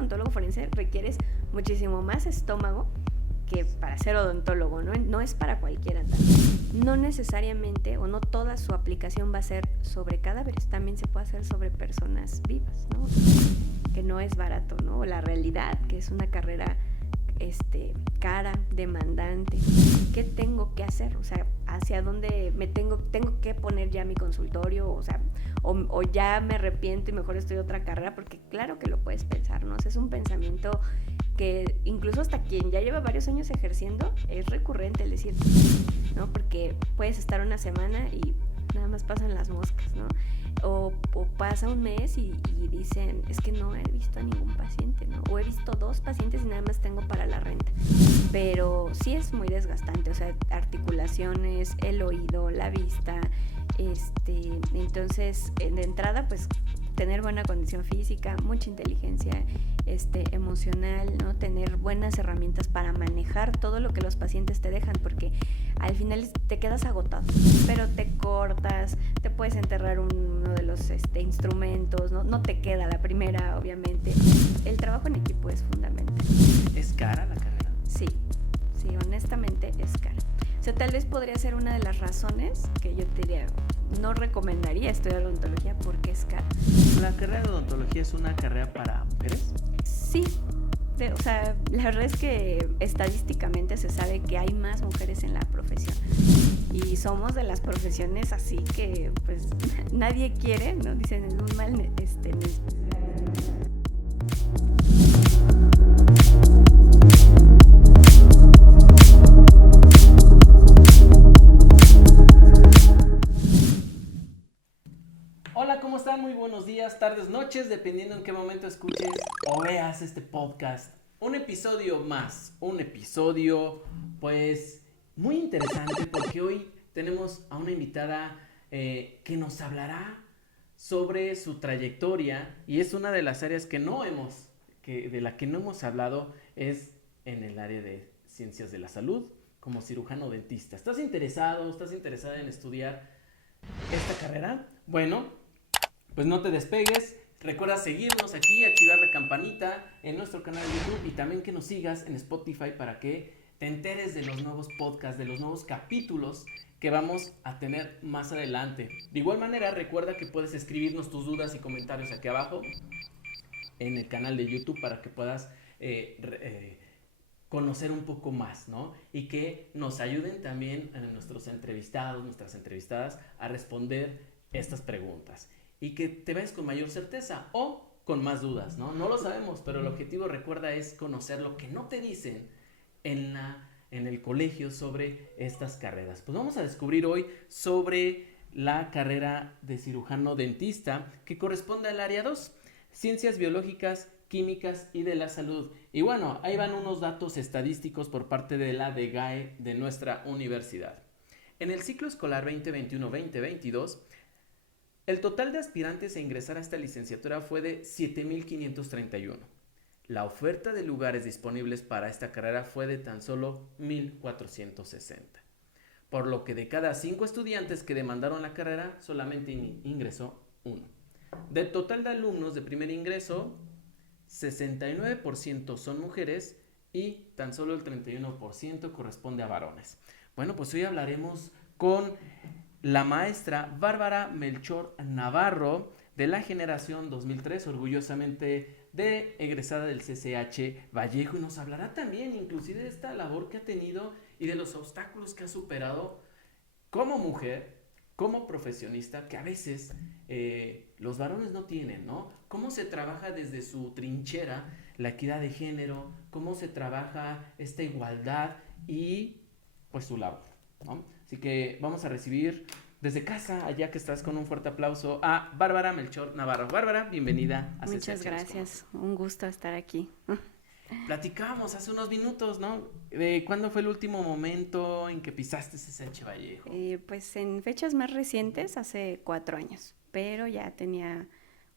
odontólogo forense requieres muchísimo más estómago que para ser odontólogo, ¿no? No es para cualquiera también. No necesariamente o no toda su aplicación va a ser sobre cadáveres, también se puede hacer sobre personas vivas, ¿no? Que no es barato, ¿no? La realidad, que es una carrera cara, demandante. ¿Qué tengo que hacer? O sea, ¿hacia dónde me tengo que poner ya mi consultorio? O sea, o ya me arrepiento y mejor estudio otra carrera, porque claro que lo puedes pensar, ¿no? O sea, es un pensamiento que incluso hasta quien ya lleva varios años ejerciendo es recurrente el decir, ¿no? Porque puedes estar una semana y nada más pasan las moscas, ¿no? O pasa un mes y dicen, es que no he visto a ningún paciente, ¿no? O he visto 2 pacientes y nada más tengo para la renta. Pero sí es muy desgastante, o sea, articulaciones, el oído, la vista, entonces, de entrada, pues, tener buena condición física, mucha inteligencia emocional, ¿no? Tener buenas herramientas para manejar todo lo que los pacientes te dejan, porque al final te quedas agotado, pero te cortas, te puedes enterrar uno de los instrumentos, no te queda la primera, obviamente. El trabajo en equipo es fundamental. ¿Es cara la carrera? Sí, honestamente es cara. O sea, tal vez podría ser una de las razones que yo te diría, no recomendaría estudiar odontología porque es cara. ¿La carrera de odontología es una carrera para mujeres? Sí, o sea, la verdad es que estadísticamente se sabe que hay más mujeres en la profesión y somos de las profesiones así que pues nadie quiere, ¿no? Dicen en un mal Hola, ¿cómo están? Muy buenos días, tardes, noches, dependiendo en qué momento escuches o veas este podcast. Un episodio más, un episodio pues muy interesante porque hoy tenemos a una invitada que nos hablará sobre su trayectoria y es una de las áreas de la que no hemos hablado, es en el área de ciencias de la salud como cirujano dentista. ¿Estás interesada en estudiar esta carrera? Bueno, pues no te despegues, recuerda seguirnos aquí, activar la campanita en nuestro canal de YouTube y también que nos sigas en Spotify para que te enteres de los nuevos podcasts, de los nuevos capítulos que vamos a tener más adelante. De igual manera, recuerda que puedes escribirnos tus dudas y comentarios aquí abajo en el canal de YouTube para que puedas conocer un poco más, ¿no? Y que nos ayuden también a nuestros entrevistados, nuestras entrevistadas a responder estas preguntas. Y que te vayas con mayor certeza o con más dudas, ¿no? No lo sabemos, pero el objetivo, recuerda, es conocer lo que no te dicen en el colegio sobre estas carreras. Pues vamos a descubrir hoy sobre la carrera de cirujano dentista que corresponde al área 2, Ciencias Biológicas, Químicas y de la Salud. Y bueno, ahí van unos datos estadísticos por parte de la DGAE de nuestra universidad. En el ciclo escolar 2021-2022, el total de aspirantes a ingresar a esta licenciatura fue de 7,531. La oferta de lugares disponibles para esta carrera fue de tan solo 1,460. Por lo que de cada 5 estudiantes que demandaron la carrera, solamente ingresó 1. Del total de alumnos de primer ingreso, 69% son mujeres y tan solo el 31% corresponde a varones. Bueno, pues hoy hablaremos con la maestra Bárbara Melchor Navarro, de la generación 2003, orgullosamente egresada del CCH Vallejo, y nos hablará también inclusive de esta labor que ha tenido y de los obstáculos que ha superado como mujer, como profesionista, que a veces los varones no tienen, ¿no? Cómo se trabaja desde su trinchera la equidad de género, cómo se trabaja esta igualdad y pues su labor, ¿no? Así que vamos a recibir desde casa, allá que estás, con un fuerte aplauso a Bárbara Melchor Navarro. Bárbara, bienvenida a CCH. Muchas gracias, un gusto estar aquí. Platicábamos hace unos minutos, ¿no? De cuándo fue el último momento en que pisaste CCH Vallejo. Pues en fechas más recientes, hace 4 años, pero ya tenía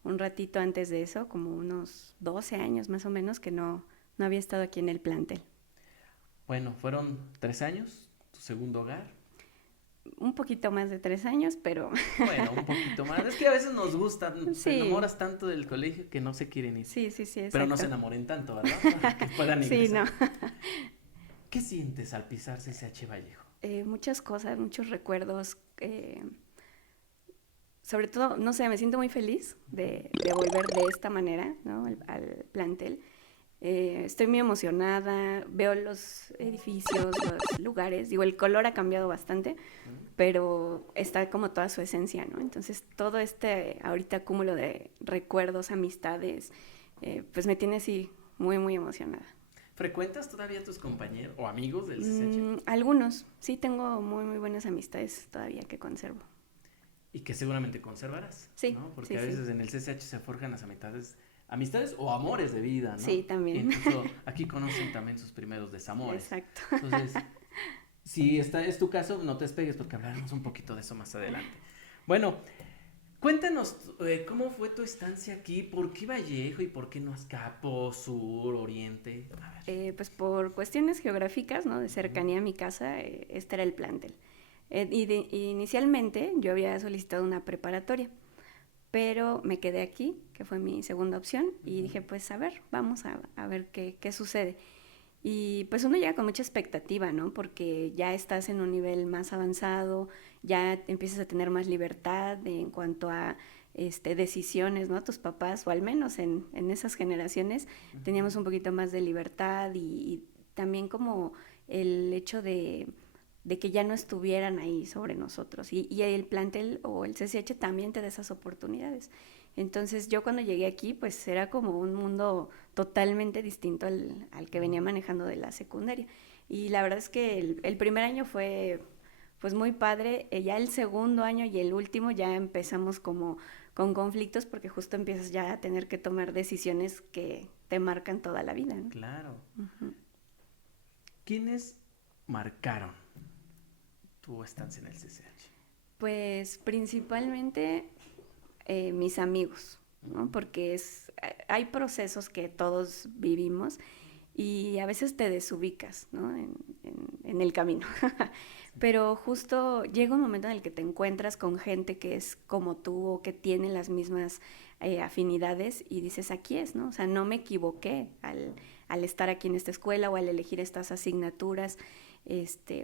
un ratito antes de eso, como unos 12 años más o menos, que no había estado aquí en el plantel. Bueno, fueron 3 años, tu segundo hogar. Un poquito más de 3 años, pero Bueno, un poquito más. Es que a veces nos gusta, te sí, enamoras tanto del colegio que no se quieren ir. sí, sí, sí, Pero no se exacto. enamoren tanto, ¿verdad? Para que puedan Sí, ingresar. no. ¿Qué sientes al pisar CCH Vallejo? Muchas cosas, muchos recuerdos. Sobre todo, no sé, me siento muy feliz de volver de esta manera, ¿no? Al plantel. Estoy muy emocionada, veo los edificios, los lugares. Digo, el color ha cambiado bastante, pero está como toda su esencia, ¿no? Entonces, todo este ahorita cúmulo de recuerdos, amistades, pues me tiene así muy, muy emocionada. ¿Frecuentas todavía a tus compañeros o amigos del CCH? Algunos, sí tengo muy, muy buenas amistades todavía que conservo. Y que seguramente conservarás, Sí, ¿no? Porque sí, a sí. veces en el CCH se forjan las amistades o amores de vida, ¿no? Sí, Y también. incluso aquí conocen también sus primeros desamores. Exacto. Entonces, si esta es tu caso, no te despegues porque hablaremos un poquito de eso más adelante. Bueno, cuéntanos cómo fue tu estancia aquí, por qué Vallejo y por qué no Azcapo, Sur, Oriente. A ver. Pues por cuestiones geográficas, ¿no? De cercanía a mi casa, este era el plantel. Inicialmente yo había solicitado una preparatoria, pero me quedé aquí, que fue mi segunda opción, y dije, pues a ver, vamos a ver qué sucede. Y pues uno llega con mucha expectativa, ¿no? Porque ya estás en un nivel más avanzado, ya empiezas a tener más libertad en cuanto a decisiones, ¿no? Tus papás, o al menos en esas generaciones, teníamos un poquito más de libertad y también como el hecho de que ya no estuvieran ahí sobre nosotros. Y el plantel o el CCH también te da esas oportunidades. Entonces yo cuando llegué aquí, pues era como un mundo totalmente distinto al que venía manejando de la secundaria. Y la verdad es que el primer año fue pues muy padre, ya el segundo año y el último ya empezamos como con conflictos porque justo empiezas ya a tener que tomar decisiones que te marcan toda la vida, ¿no? Claro. Uh-huh. ¿Quiénes marcaron tu estancia en el CCH? Pues principalmente mis amigos, ¿no? Porque hay procesos que todos vivimos y a veces te desubicas, ¿no? En el camino. Pero justo llega un momento en el que te encuentras con gente que es como tú o que tiene las mismas afinidades y dices, aquí es, ¿no? O sea, no me equivoqué al estar aquí en esta escuela o al elegir estas asignaturas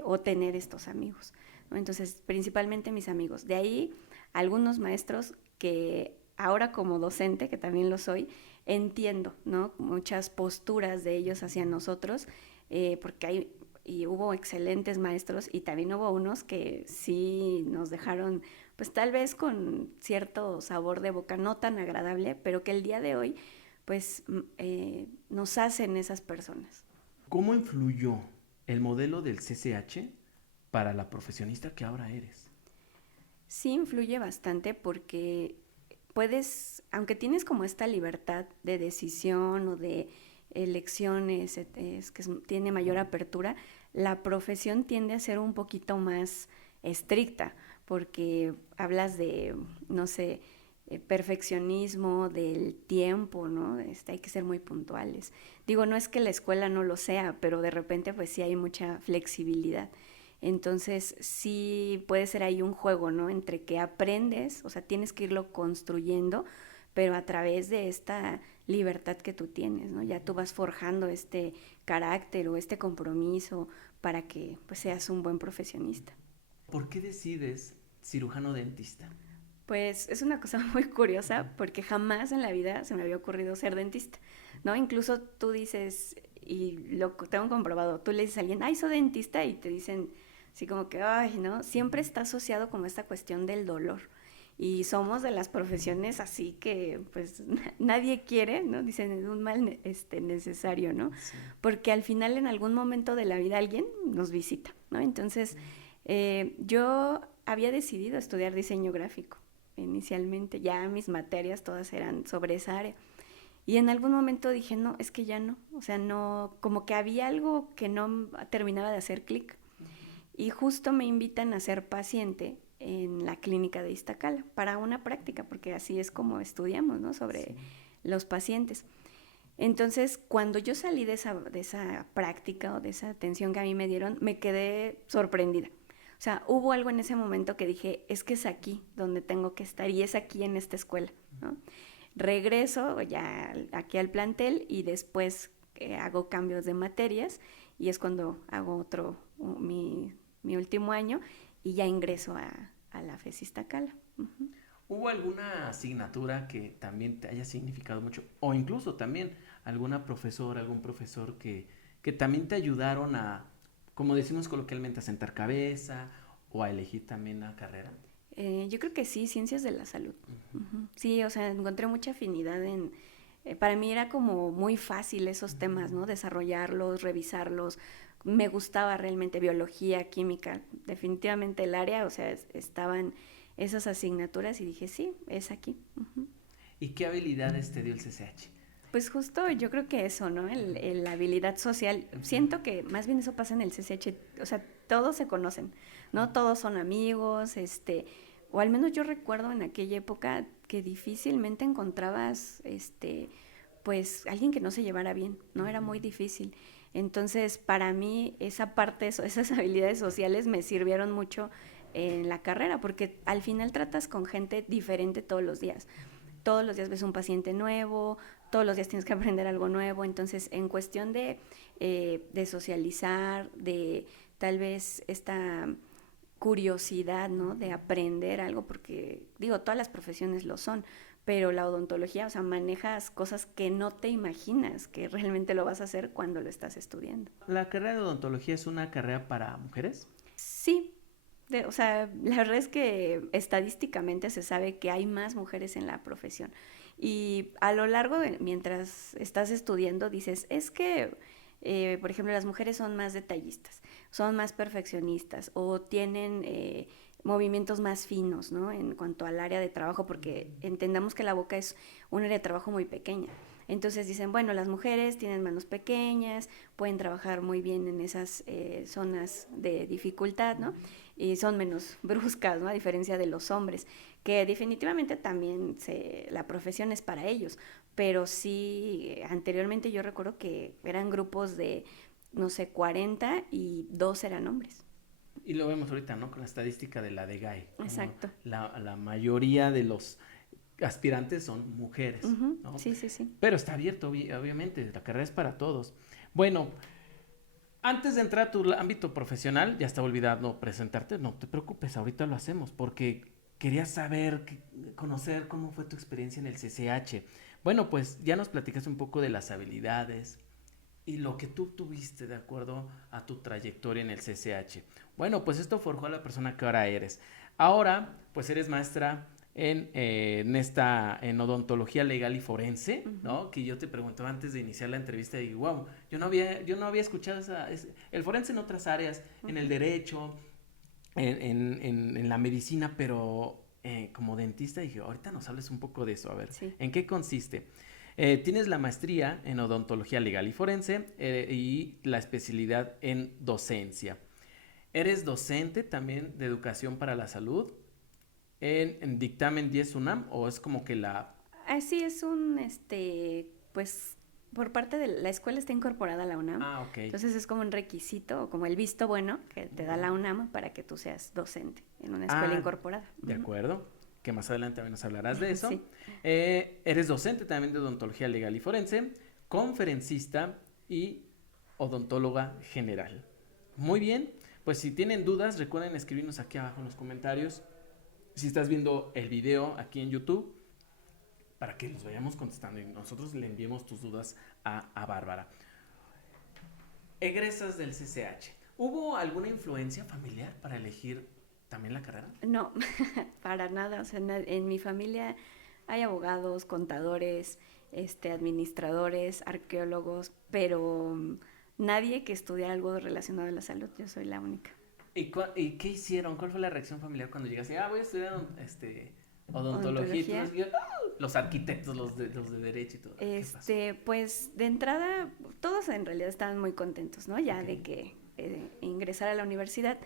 o tener estos amigos, ¿no? Entonces, principalmente mis amigos. De ahí, algunos maestros que ahora como docente, que también lo soy, entiendo, ¿no? Muchas posturas de ellos hacia nosotros, porque hubo excelentes maestros y también hubo unos que sí nos dejaron, pues tal vez con cierto sabor de boca no tan agradable, pero que el día de hoy, pues nos hacen esas personas. ¿Cómo influyó el modelo del CCH para la profesionista que ahora eres? Sí influye bastante porque puedes, aunque tienes como esta libertad de decisión o de elecciones, tiene mayor apertura, la profesión tiende a ser un poquito más estricta, porque hablas de, no sé, perfeccionismo, del tiempo, ¿no? Hay que ser muy puntuales. Digo, no es que la escuela no lo sea, pero de repente pues sí hay mucha flexibilidad. Entonces sí puede ser ahí un juego, ¿no? Entre que aprendes, o sea, tienes que irlo construyendo, pero a través de esta libertad que tú tienes, ¿no? Ya tú vas forjando este carácter o este compromiso para que pues seas un buen profesionista. ¿Por qué decides cirujano dentista? Pues es una cosa muy curiosa porque jamás en la vida se me había ocurrido ser dentista, ¿no? Incluso tú dices, y lo tengo comprobado, tú le dices a alguien, ay, soy dentista, y te dicen así como que, ay, ¿no? Siempre está asociado como esta cuestión del dolor. Y somos de las profesiones así que pues nadie quiere, ¿no? Dicen, es un mal necesario, ¿no? Sí. Porque al final en algún momento de la vida alguien nos visita, ¿no? Entonces yo había decidido estudiar diseño gráfico inicialmente, ya mis materias todas eran sobre esa área. Y en algún momento dije, no, es que ya no, o sea, no, como que había algo que no terminaba de hacer clic. Y justo me invitan a ser paciente en la clínica de Iztacala para una práctica, porque así es como estudiamos, ¿no? Sobre los pacientes. Entonces, cuando yo salí de esa práctica o de esa atención que a mí me dieron, me quedé sorprendida. O sea, hubo algo en ese momento que dije, es que es aquí donde tengo que estar y es aquí en esta escuela, ¿no? Regreso ya aquí al plantel y después hago cambios de materias y es cuando hago mi último año y ya ingreso a la FES Iztacala. Uh-huh. ¿Hubo alguna asignatura que también te haya significado mucho? O incluso también alguna profesora, algún profesor que también te ayudaron a, como decimos coloquialmente, a sentar cabeza o a elegir también la carrera. Yo creo que sí, ciencias de la salud. Uh-huh. Sí, o sea, encontré mucha afinidad en... para mí era como muy fácil esos temas, ¿no? Desarrollarlos, revisarlos. Me gustaba realmente biología, química. Definitivamente el área, o sea, estaban esas asignaturas y dije, sí, es aquí. Uh-huh. ¿Y qué habilidades te dio el CCH? Pues justo yo creo que eso, ¿no? La habilidad social. Siento que más bien eso pasa en el CCH, o sea, todos se conocen, ¿no? Todos son amigos, o al menos yo recuerdo en aquella época que difícilmente encontrabas, pues alguien que no se llevara bien, ¿no? Era muy difícil. Entonces, para mí, esa parte, esas habilidades sociales me sirvieron mucho en la carrera, porque al final tratas con gente diferente todos los días. Todos los días ves un paciente nuevo, todos los días tienes que aprender algo nuevo, entonces en cuestión de socializar, de tal vez esta curiosidad, ¿no? De aprender algo, porque digo, todas las profesiones lo son, pero la odontología, o sea, manejas cosas que no te imaginas que realmente lo vas a hacer cuando lo estás estudiando. ¿La carrera de odontología es una carrera para mujeres? Sí. O sea, la verdad es que estadísticamente se sabe que hay más mujeres en la profesión y a lo largo de mientras estás estudiando dices, es que, por ejemplo, las mujeres son más detallistas, son más perfeccionistas o tienen movimientos más finos, ¿no? En cuanto al área de trabajo, porque entendamos que la boca es un área de trabajo muy pequeña. Entonces dicen, bueno, las mujeres tienen manos pequeñas, pueden trabajar muy bien en esas zonas de dificultad, ¿no? Y son menos bruscas, ¿no? A diferencia de los hombres, que definitivamente también la profesión es para ellos, pero sí, anteriormente yo recuerdo que eran grupos de, no sé, 40 y 2 eran hombres. Y lo vemos ahorita, ¿no? Con la estadística de la DGAE. Exacto. La mayoría de los aspirantes son mujeres, Uh-huh. ¿no? Sí, sí, sí. Pero está abierto, obviamente, la carrera es para todos. Bueno, antes de entrar a tu ámbito profesional, ya estaba olvidando presentarte, no te preocupes, ahorita lo hacemos, porque quería saber, conocer cómo fue tu experiencia en el CCH. Bueno, pues ya nos platicaste un poco de las habilidades y lo que tú tuviste de acuerdo a tu trayectoria en el CCH. Bueno, pues esto forjó a la persona que ahora eres. Ahora, pues eres maestra en odontología legal y forense, ¿no? Uh-huh. Que yo te preguntaba antes de iniciar la entrevista y wow, yo no había escuchado el forense en otras áreas, uh-huh. En el derecho, en la medicina, pero como dentista dije, ahorita nos hables un poco de eso, a ver, sí. ¿En qué consiste? Tienes la maestría en odontología legal y forense y la especialidad en docencia. ¿Eres docente también de educación para la salud? ¿En dictamen 10 UNAM o es como que la...? Sí, es pues por parte de la escuela está incorporada a la UNAM. Ah, ok. Entonces es como un requisito o como el visto bueno que te da la UNAM para que tú seas docente en una escuela incorporada. De acuerdo, que más adelante también nos hablarás de eso. Sí. Eres docente también de odontología legal y forense, conferencista y odontóloga general. Muy bien, pues si tienen dudas recuerden escribirnos aquí abajo en los comentarios. Si estás viendo el video aquí en YouTube, para que los vayamos contestando y nosotros le enviemos tus dudas a Bárbara. Egresas del CCH. ¿Hubo alguna influencia familiar para elegir también la carrera? No, para nada. O sea, en mi familia hay abogados, contadores, administradores, arqueólogos, pero nadie que estudiara algo relacionado a la salud. Yo soy la única. ¿Y qué hicieron? ¿Cuál fue la reacción familiar cuando llegaste? Voy a estudiar odontología. Los arquitectos, los de derecho y todo. Pues de entrada, todos en realidad estaban muy contentos, ¿no? Ya de que ingresar a la universidad.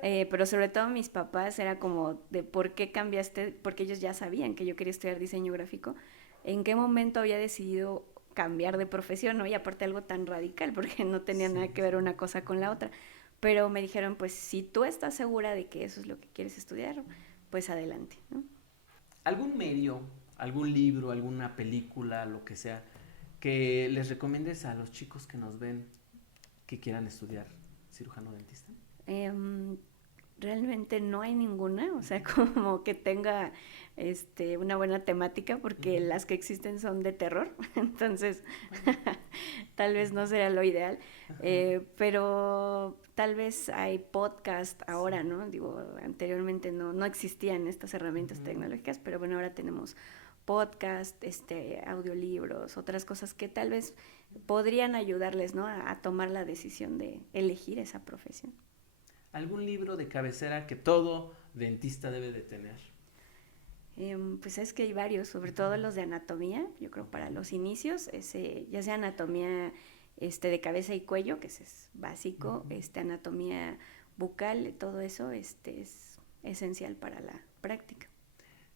Pero sobre todo mis papás era como de por qué cambiaste, porque ellos ya sabían que yo quería estudiar diseño gráfico. ¿En qué momento había decidido cambiar de profesión, ¿no? Y aparte algo tan radical, porque no tenía nada que ver una cosa con la otra. Pero me dijeron, pues si tú estás segura de que eso es lo que quieres estudiar, pues adelante, ¿no? ¿Algún medio, algún libro, alguna película, lo que sea, que les recomiendes a los chicos que nos ven que quieran estudiar cirujano dentista? Realmente no hay ninguna, o sea, como que tenga una buena temática, porque las que existen son de terror, entonces tal vez no será lo ideal, pero tal vez hay podcast ahora, ¿no? Digo, anteriormente no existían estas herramientas tecnológicas, pero bueno, ahora tenemos podcast, audiolibros, otras cosas que tal vez podrían ayudarles, ¿no? A tomar la decisión de elegir esa profesión. ¿Algún libro de cabecera que todo dentista debe de tener? Pues es que hay varios, sobre todo los de anatomía, yo creo para los inicios, ya sea anatomía de cabeza y cuello, que ese es básico, anatomía bucal, todo eso es esencial para la práctica.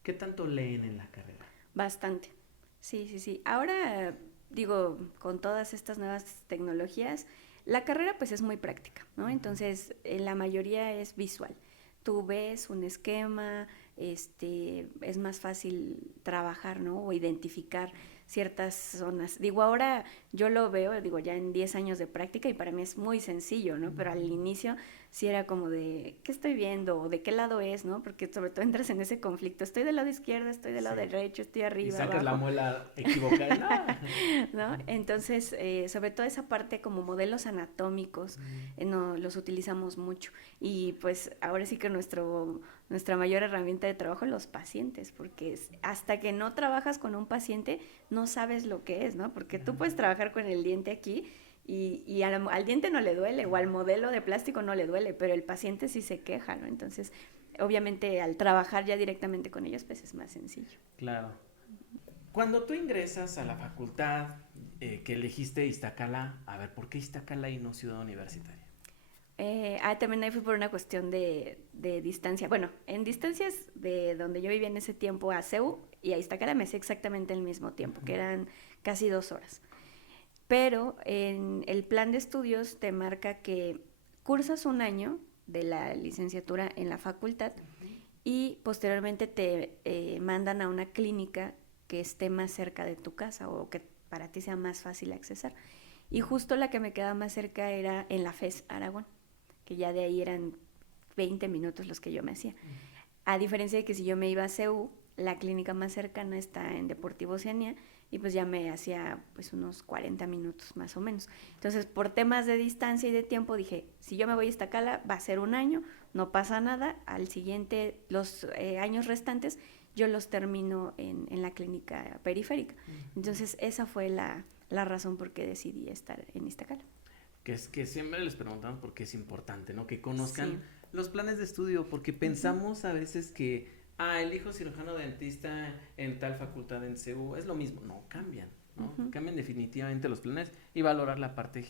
¿Qué tanto leen en la carrera? Bastante, sí. Ahora, digo, con todas estas nuevas tecnologías, la carrera pues es muy práctica, ¿no? Entonces, la mayoría es visual. Tú ves un esquema, es más fácil trabajar, ¿no? O identificar ciertas zonas. Digo, ahora yo lo veo, ya en 10 años de práctica, y para mí es muy sencillo, ¿no? Pero al inicio sí era como de, ¿qué estoy viendo? ¿O de qué lado es, no? Porque sobre todo entras en ese conflicto. Estoy del lado izquierdo, estoy del lado derecho, estoy arriba, y sacas abajo. La muela equivocada. ¿No? Entonces, sobre todo esa parte como modelos anatómicos, los utilizamos mucho. Y pues ahora sí que nuestra mayor herramienta de trabajo, los pacientes, porque hasta que no trabajas con un paciente, no sabes lo que es, ¿no? Porque tú puedes trabajar con el diente aquí y al diente no le duele, o al modelo de plástico no le duele, pero el paciente sí se queja, ¿no? Entonces, obviamente, al trabajar ya directamente con ellos, pues es más sencillo. Claro. Cuando tú ingresas a la facultad que elegiste Iztacala, a ver, ¿por qué Iztacala y no Ciudad Universitaria? También ahí fue por una cuestión de distancia. Bueno, en distancias de donde yo vivía en ese tiempo a CEU y a Iztacala me hacía exactamente el mismo tiempo, que eran casi 2 horas. Pero en el plan de estudios te marca que cursas un año de la licenciatura en la facultad y posteriormente te mandan a una clínica que esté más cerca de tu casa o que para ti sea más fácil accesar. Y justo la que me quedaba más cerca era en la FES Aragón, que ya de ahí eran 20 minutos los que yo me hacía. A diferencia de que si yo me iba a CEU, la clínica más cercana está en Deportivo Oceanía, y pues ya me hacía pues unos 40 minutos más o menos. Entonces, por temas de distancia y de tiempo, dije, si yo me voy a Iztacala, va a ser un año, no pasa nada, al siguiente, los años restantes, yo los termino en la clínica periférica. Entonces, esa fue la razón por qué decidí estar en Iztacala. Que es que siempre les preguntamos por qué es importante, ¿no? Que conozcan los planes de estudio, porque pensamos a veces que elijo cirujano dentista en tal facultad en CEU, es lo mismo. No, cambian, ¿no? Cambian definitivamente los planes y valorar la parte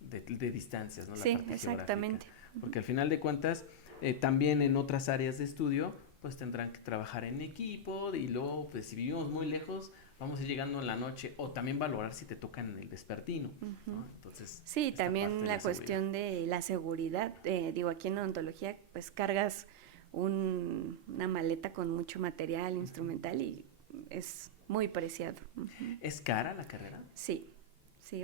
de distancias, ¿no? La parte exactamente. Geográfica. Porque al final de cuentas, también en otras áreas de estudio, pues tendrán que trabajar en equipo y luego, pues si vivimos muy lejos, vamos a ir llegando en la noche, o también valorar si te tocan en el vespertino, ¿no? Entonces, sí, también la cuestión de la seguridad. Aquí en odontología, pues cargas una maleta con mucho material instrumental y es muy preciado. ¿Es cara la carrera? Sí,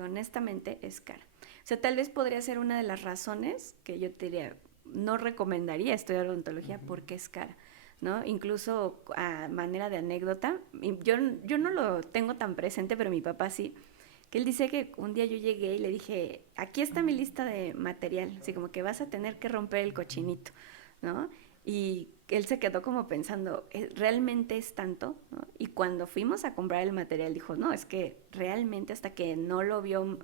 honestamente es cara. O sea, tal vez podría ser una de las razones que yo te diría, no recomendaría estudiar odontología porque es cara, ¿no? Incluso a manera de anécdota, yo no lo tengo tan presente, pero mi papá sí, que él dice que un día yo llegué y le dije, aquí está mi lista de material, así como que vas a tener que romper el cochinito, ¿no? Y él se quedó como pensando, ¿realmente es tanto? ¿No? Y cuando fuimos a comprar el material dijo, no, es que realmente hasta que no lo vio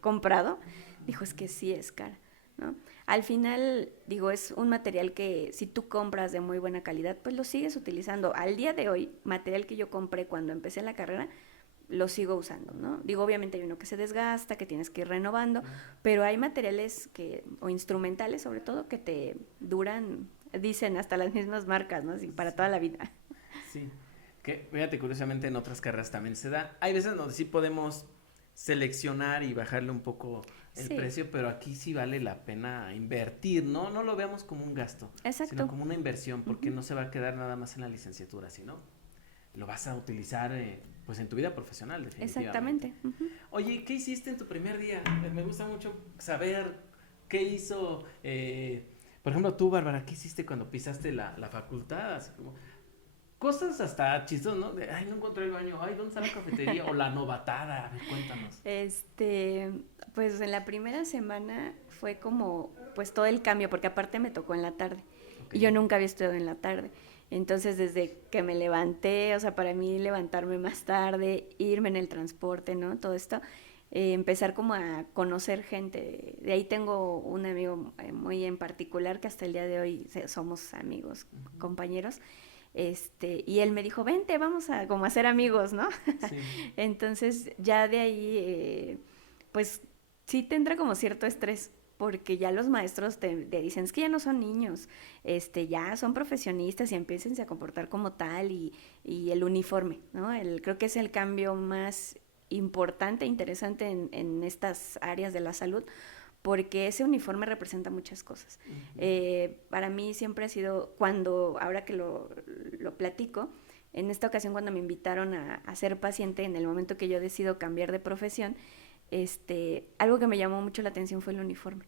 comprado, dijo, es que sí es cara, ¿no? Al final, es un material que si tú compras de muy buena calidad, pues lo sigues utilizando. Al día de hoy, material que yo compré cuando empecé la carrera, lo sigo usando, ¿no? Obviamente hay uno que se desgasta, que tienes que ir renovando, pero hay materiales o instrumentales sobre todo, que te duran, dicen hasta las mismas marcas, ¿no? Así, para toda la vida. Sí, que fíjate, curiosamente en otras carreras también se da. Hay veces donde sí podemos seleccionar y bajarle un poco el Sí. precio, pero aquí sí vale la pena invertir, ¿no? No lo veamos como un gasto, Exacto. sino como una inversión, porque Ujú. no se va a quedar nada más en la licenciatura, sino lo vas a utilizar pues en tu vida profesional, definitivamente. Exactamente. Ujú. Oye, ¿qué hiciste en tu primer día? Me gusta mucho saber qué hizo, por ejemplo, tú, Bárbara, ¿qué hiciste cuando pisaste la facultad? Así como, cosas hasta chistosas, ¿no? De, ay, no encontré el baño, ay, ¿dónde está la cafetería? O la novatada, a ver, cuéntanos. Pues en la primera semana fue como, pues todo el cambio, porque aparte me tocó en la tarde. Ok. Y yo nunca había estudiado en la tarde. Entonces, desde que me levanté, o sea, para mí levantarme más tarde, irme en el transporte, ¿no? Todo esto, empezar como a conocer gente. De ahí tengo un amigo muy en particular que hasta el día de hoy somos amigos, Ujú. compañeros. Y él me dijo, vente, vamos a como a ser amigos, ¿no? Sí. Entonces, ya de ahí, pues sí tendrá como cierto estrés, porque ya los maestros te dicen, es que ya no son niños, ya son profesionistas y empiecen a comportar como tal y el uniforme, ¿no? Creo que es el cambio más importante e interesante en estas áreas de la salud, porque ese uniforme representa muchas cosas. Ujú. Para mí siempre ha sido, ahora que lo platico, en esta ocasión cuando me invitaron a ser paciente, en el momento que yo decido cambiar de profesión, algo que me llamó mucho la atención fue el uniforme.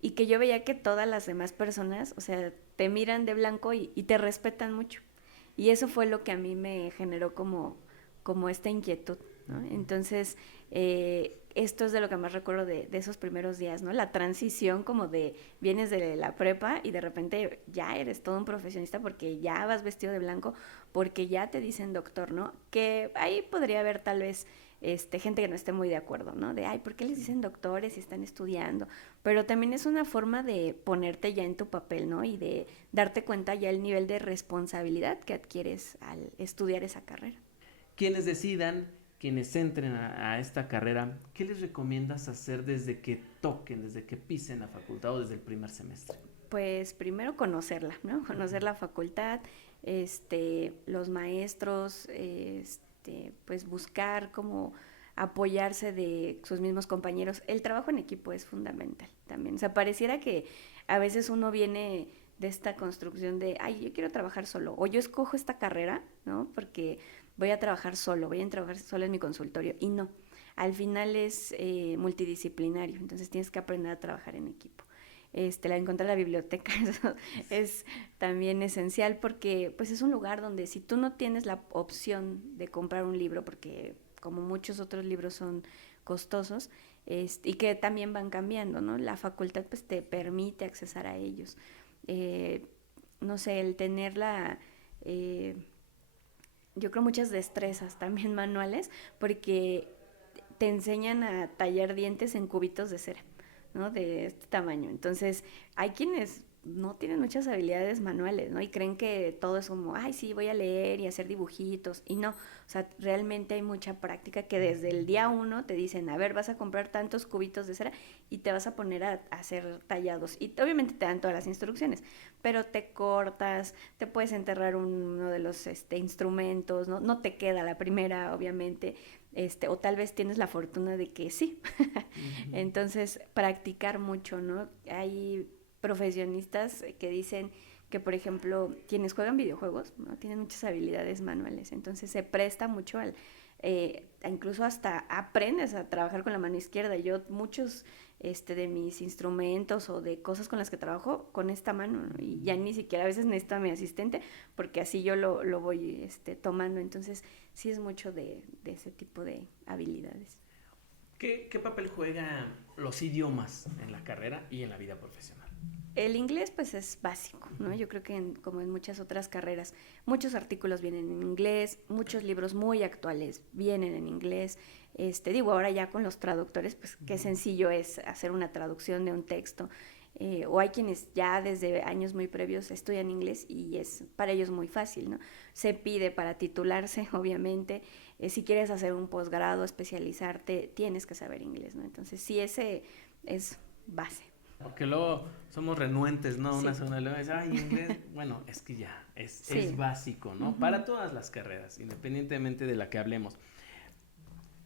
Y que yo veía que todas las demás personas, o sea, te miran de blanco y te respetan mucho. Y eso fue lo que a mí me generó como esta inquietud, ¿no? Ujú. Entonces, esto es de lo que más recuerdo de esos primeros días, ¿no? La transición como de vienes de la prepa y de repente ya eres todo un profesionista porque ya vas vestido de blanco, porque ya te dicen doctor, ¿no? Que ahí podría haber tal vez gente que no esté muy de acuerdo, ¿no? De, ay, ¿por qué les dicen doctores si están estudiando? Pero también es una forma de ponerte ya en tu papel, ¿no? Y de darte cuenta ya el nivel de responsabilidad que adquieres al estudiar esa carrera. Quienes decidan, quienes entren a esta carrera, ¿qué les recomiendas hacer desde que toquen, desde que pisen la facultad o desde el primer semestre? Pues primero conocerla, ¿no? Conocer la facultad, los maestros, pues buscar cómo apoyarse de sus mismos compañeros. El trabajo en equipo es fundamental también. O sea, pareciera que a veces uno viene de esta construcción de, ay, yo quiero trabajar solo, o yo escojo esta carrera, ¿no? Porque voy a trabajar solo, voy a trabajar solo en mi consultorio, y no. Al final es multidisciplinario, entonces tienes que aprender a trabajar en equipo. La encontrar la biblioteca, eso es también esencial porque pues es un lugar donde si tú no tienes la opción de comprar un libro, porque como muchos otros libros son costosos, y que también van cambiando, ¿no? La facultad pues te permite accesar a ellos. Eh, no sé, el tener yo creo muchas destrezas también manuales, porque te enseñan a tallar dientes en cubitos de cera, ¿no? De este tamaño. Entonces, hay quienes no tienen muchas habilidades manuales, ¿no? Y creen que todo es como, ay, sí, voy a leer y hacer dibujitos. Y no, o sea, realmente hay mucha práctica que desde el día uno te dicen, a ver, vas a comprar tantos cubitos de cera y te vas a poner a hacer tallados. Y obviamente te dan todas las instrucciones, pero te cortas, te puedes enterrar uno de los instrumentos, ¿no? No te queda la primera, obviamente. O tal vez tienes la fortuna de que sí. Ujú. Entonces, practicar mucho, ¿no? Hay profesionistas que dicen que, por ejemplo, quienes juegan videojuegos, ¿no? Tienen muchas habilidades manuales, entonces se presta mucho incluso hasta aprendes a trabajar con la mano izquierda. Yo muchos de mis instrumentos o de cosas con las que trabajo con esta mano, ¿no? Y ya ni siquiera a veces necesito a mi asistente porque así yo lo voy tomando. Entonces sí es mucho de ese tipo de habilidades. ¿Qué papel juegan los idiomas en la carrera y en la vida profesional? El inglés pues es básico, ¿no? Ujú. Yo creo que como en muchas otras carreras, muchos artículos vienen en inglés, muchos libros muy actuales vienen en inglés. Digo, ahora ya con los traductores, pues qué Ujú. sencillo es hacer una traducción de un texto. O hay quienes ya desde años muy previos estudian inglés y es para ellos muy fácil, ¿no? Se pide para titularse, obviamente. Si quieres hacer un posgrado, especializarte, tienes que saber inglés, ¿no? Entonces sí, ese es base. Porque luego somos renuentes, ¿no? Una Sí, segunda lengua es, ay, inglés, bueno, es que ya, es sí. básico, ¿no? Ujú. Para todas las carreras, independientemente de la que hablemos.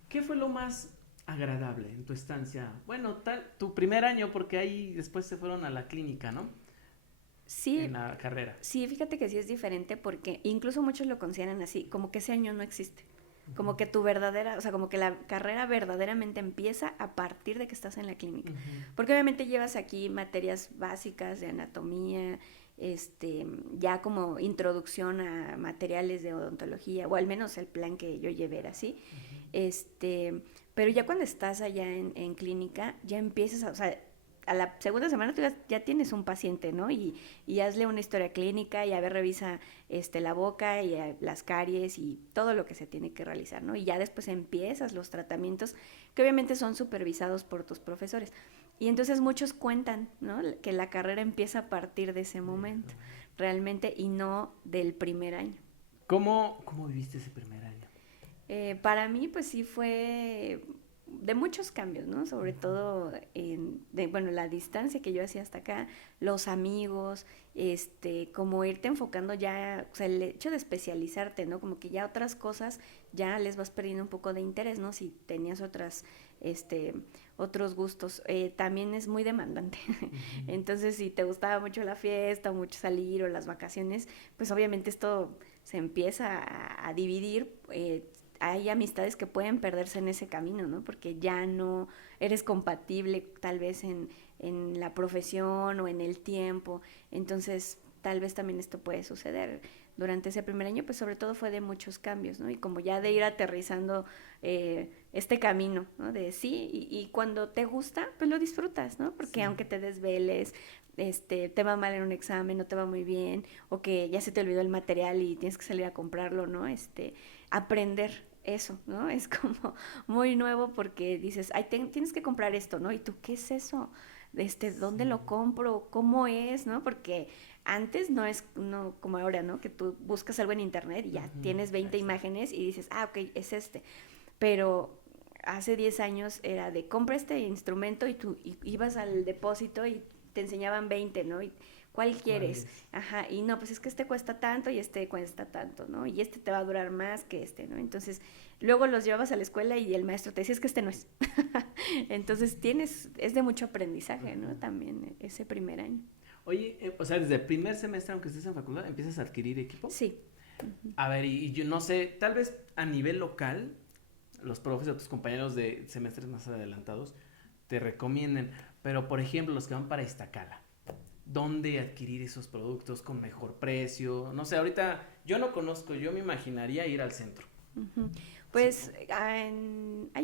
¿Qué fue lo más agradable en tu estancia? Bueno, tu primer año, porque ahí después se fueron a la clínica, ¿no? Sí, En la carrera. sí, fíjate que sí es diferente porque incluso muchos lo consideran así, como que ese año no existe. Como que tu verdadera, o sea, como que la carrera verdaderamente empieza a partir de que estás en la clínica. Ujú. Porque obviamente llevas aquí materias básicas de anatomía, ya como introducción a materiales de odontología, o al menos el plan que yo llevé era así. Este, pero ya cuando estás allá en clínica, ya empiezas o sea, a la segunda semana tú ya tienes un paciente, ¿no? Y hazle una historia clínica y a ver, revisa la boca y las caries y todo lo que se tiene que realizar, ¿no? Y ya después empiezas los tratamientos que obviamente son supervisados por tus profesores. Y entonces muchos cuentan, ¿no? Que la carrera empieza a partir de ese momento, realmente, y no del primer año. ¿Cómo viviste ese primer año? Para mí, pues sí fue de muchos cambios, ¿no? Sobre todo bueno, la distancia que yo hacía hasta acá, los amigos, como irte enfocando ya, o sea, el hecho de especializarte, ¿no? Como que ya otras cosas ya les vas perdiendo un poco de interés, ¿no? Si tenías otros gustos. También es muy demandante. Ujú. Entonces, si te gustaba mucho la fiesta, o mucho salir o las vacaciones, pues obviamente esto se empieza a dividir. Hay amistades que pueden perderse en ese camino, ¿no? Porque ya no eres compatible tal vez en la profesión o en el tiempo. Entonces, tal vez también esto puede suceder. Durante ese primer año, pues sobre todo fue de muchos cambios, ¿no? Y como ya de ir aterrizando este camino, ¿no? De sí, y cuando te gusta, pues lo disfrutas, ¿no? Porque Sí. aunque te desveles, te va mal en un examen, no te va muy bien, o que ya se te olvidó el material y tienes que salir a comprarlo, ¿no? Aprender eso, ¿no? Es como muy nuevo porque dices, ay, tienes que comprar esto, ¿no? ¿Y tú qué es eso? ¿Dónde Sí. lo compro? ¿Cómo es? ¿No? Porque antes no es no, como ahora, ¿no? Que tú buscas algo en internet y ya Ujú. tienes 20 Exacto. imágenes y dices, ah, ok, es este. Pero hace 10 años era de compra este instrumento y tú ibas al depósito y te enseñaban 20, ¿no? Y, ¿cuál ¿Cuál quieres? es? Ajá, y no, pues es que este cuesta tanto y este cuesta tanto, ¿no? Y este te va a durar más que este, ¿no? Entonces, luego los llevabas a la escuela y el maestro te decía, es que este no es. Entonces, es de mucho aprendizaje, Ujú. ¿no? También ese primer año. Oye, o sea, desde el primer semestre, aunque estés en facultad, empiezas a adquirir equipo. Sí. Uh-huh. A ver, y yo no sé, tal vez a nivel local, los profes o tus compañeros de semestres más adelantados te recomienden, pero por ejemplo, los que van para Iztacala, ¿dónde adquirir esos productos con mejor precio? No sé, ahorita yo no conozco, yo me imaginaría ir al centro. Uh-huh. Sí. Pues hay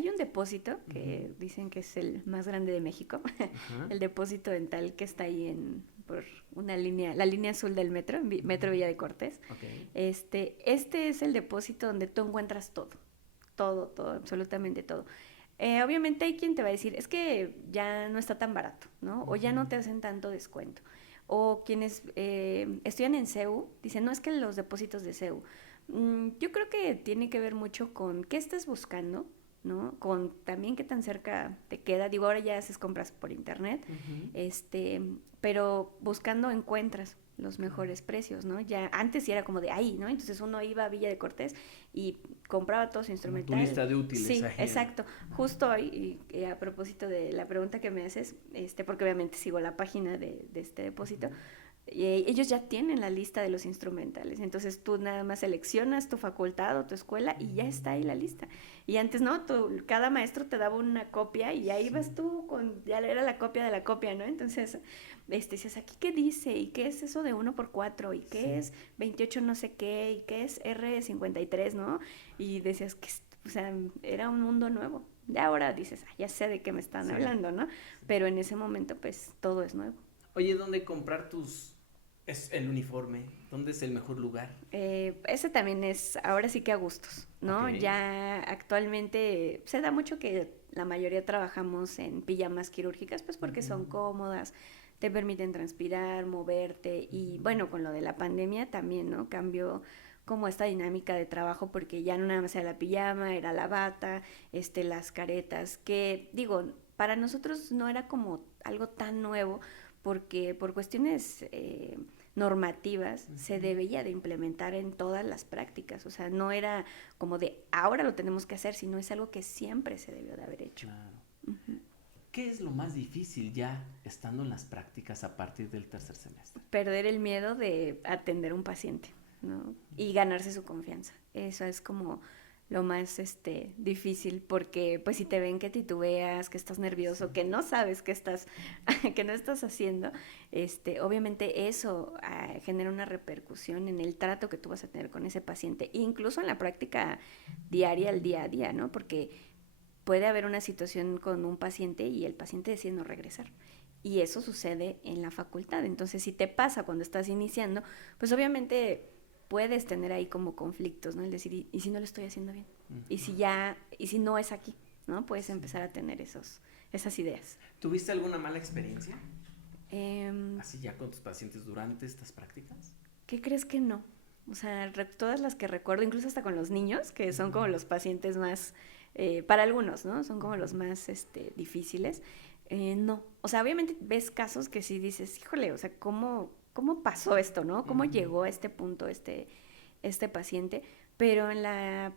un depósito Ujú. que dicen que es el más grande de México, Ajá. el depósito dental que está ahí por una línea, la línea azul del metro, Metro Ujú. Villa de Cortés. Ok. Este es el depósito donde tú encuentras todo, todo, todo, absolutamente todo. Obviamente hay quien te va a decir, es que ya no está tan barato, ¿no? O ya Ujú. no te hacen tanto descuento. O quienes estudian en CEU dicen, no, es que los depósitos de CEU. Yo creo que tiene que ver mucho con qué estás buscando, ¿no? Con también qué tan cerca te queda. Digo, ahora ya haces compras por internet, Ujú. este, pero buscando encuentras los Claro. mejores precios, ¿no? Ya antes sí era como de ahí, ¿no? Entonces uno iba a Villa de Cortés y compraba todo su Como tu instrumental. lista de útiles Sí, ahí exacto. Justo hoy, y a propósito de la pregunta que me haces, porque obviamente sigo la página de este depósito, Ujú. ellos ya tienen la lista de los instrumentales, entonces tú nada más seleccionas tu facultad o tu escuela y ya está ahí la lista. Y antes no, cada maestro te daba una copia y ahí vas Sí. tú ya era la copia de la copia, ¿no? Entonces, decías, ¿aquí qué dice? ¿Y qué es eso de 1x4? ¿Y qué Sí. es 28 no sé qué? ¿Y qué es R53, no? Y decías que, o sea, era un mundo nuevo. Ya ahora dices, ya sé de qué me están Sí. hablando, ¿no? Sí. Pero en ese momento, pues, todo es nuevo. Oye, ¿dónde comprar es el uniforme? ¿Dónde es el mejor lugar? Ese también es, ahora sí que a gustos, Ok. ¿no? Ya actualmente se da mucho que la mayoría trabajamos en pijamas quirúrgicas, pues porque Ujú. son cómodas, te permiten transpirar, moverte y Ujú. bueno, con lo de la pandemia también, ¿no? Cambió como esta dinámica de trabajo porque ya no nada más era la pijama, era la bata, las caretas, que digo, para nosotros no era como algo tan nuevo porque por cuestiones normativas se debía de implementar en todas las prácticas. O sea, no era como de ahora lo tenemos que hacer, sino es algo que siempre se debió de haber hecho. Claro. Uh-huh. ¿Qué es lo más difícil ya estando en las prácticas a partir del tercer semestre? Perder el miedo de atender a un paciente, ¿no? Y ganarse su confianza. Eso es como lo más difícil, porque pues si te ven que titubeas, que estás nervioso, sí, que no sabes qué estás, que no estás haciendo, obviamente eso genera una repercusión en el trato que tú vas a tener con ese paciente, incluso en la práctica diaria, el día a día, ¿no? Porque puede haber una situación con un paciente y el paciente decide no regresar. Y eso sucede en la facultad. Entonces, si te pasa cuando estás iniciando, pues obviamente puedes tener ahí como conflictos, ¿no? El decir, ¿y si no lo estoy haciendo bien? Uh-huh. ¿Y si no es aquí? ¿No? Puedes empezar a tener esas ideas. ¿Tuviste alguna mala experiencia? ¿Así ya con tus pacientes durante estas prácticas? ¿Qué crees que no? O sea, todas las que recuerdo, incluso hasta con los niños, que son como los pacientes más, para algunos, ¿no? Son como los más difíciles. No. O sea, obviamente ves casos que sí dices, híjole, o sea, ¿cómo pasó esto, no? ¿Cómo llegó a este punto este paciente? Pero en la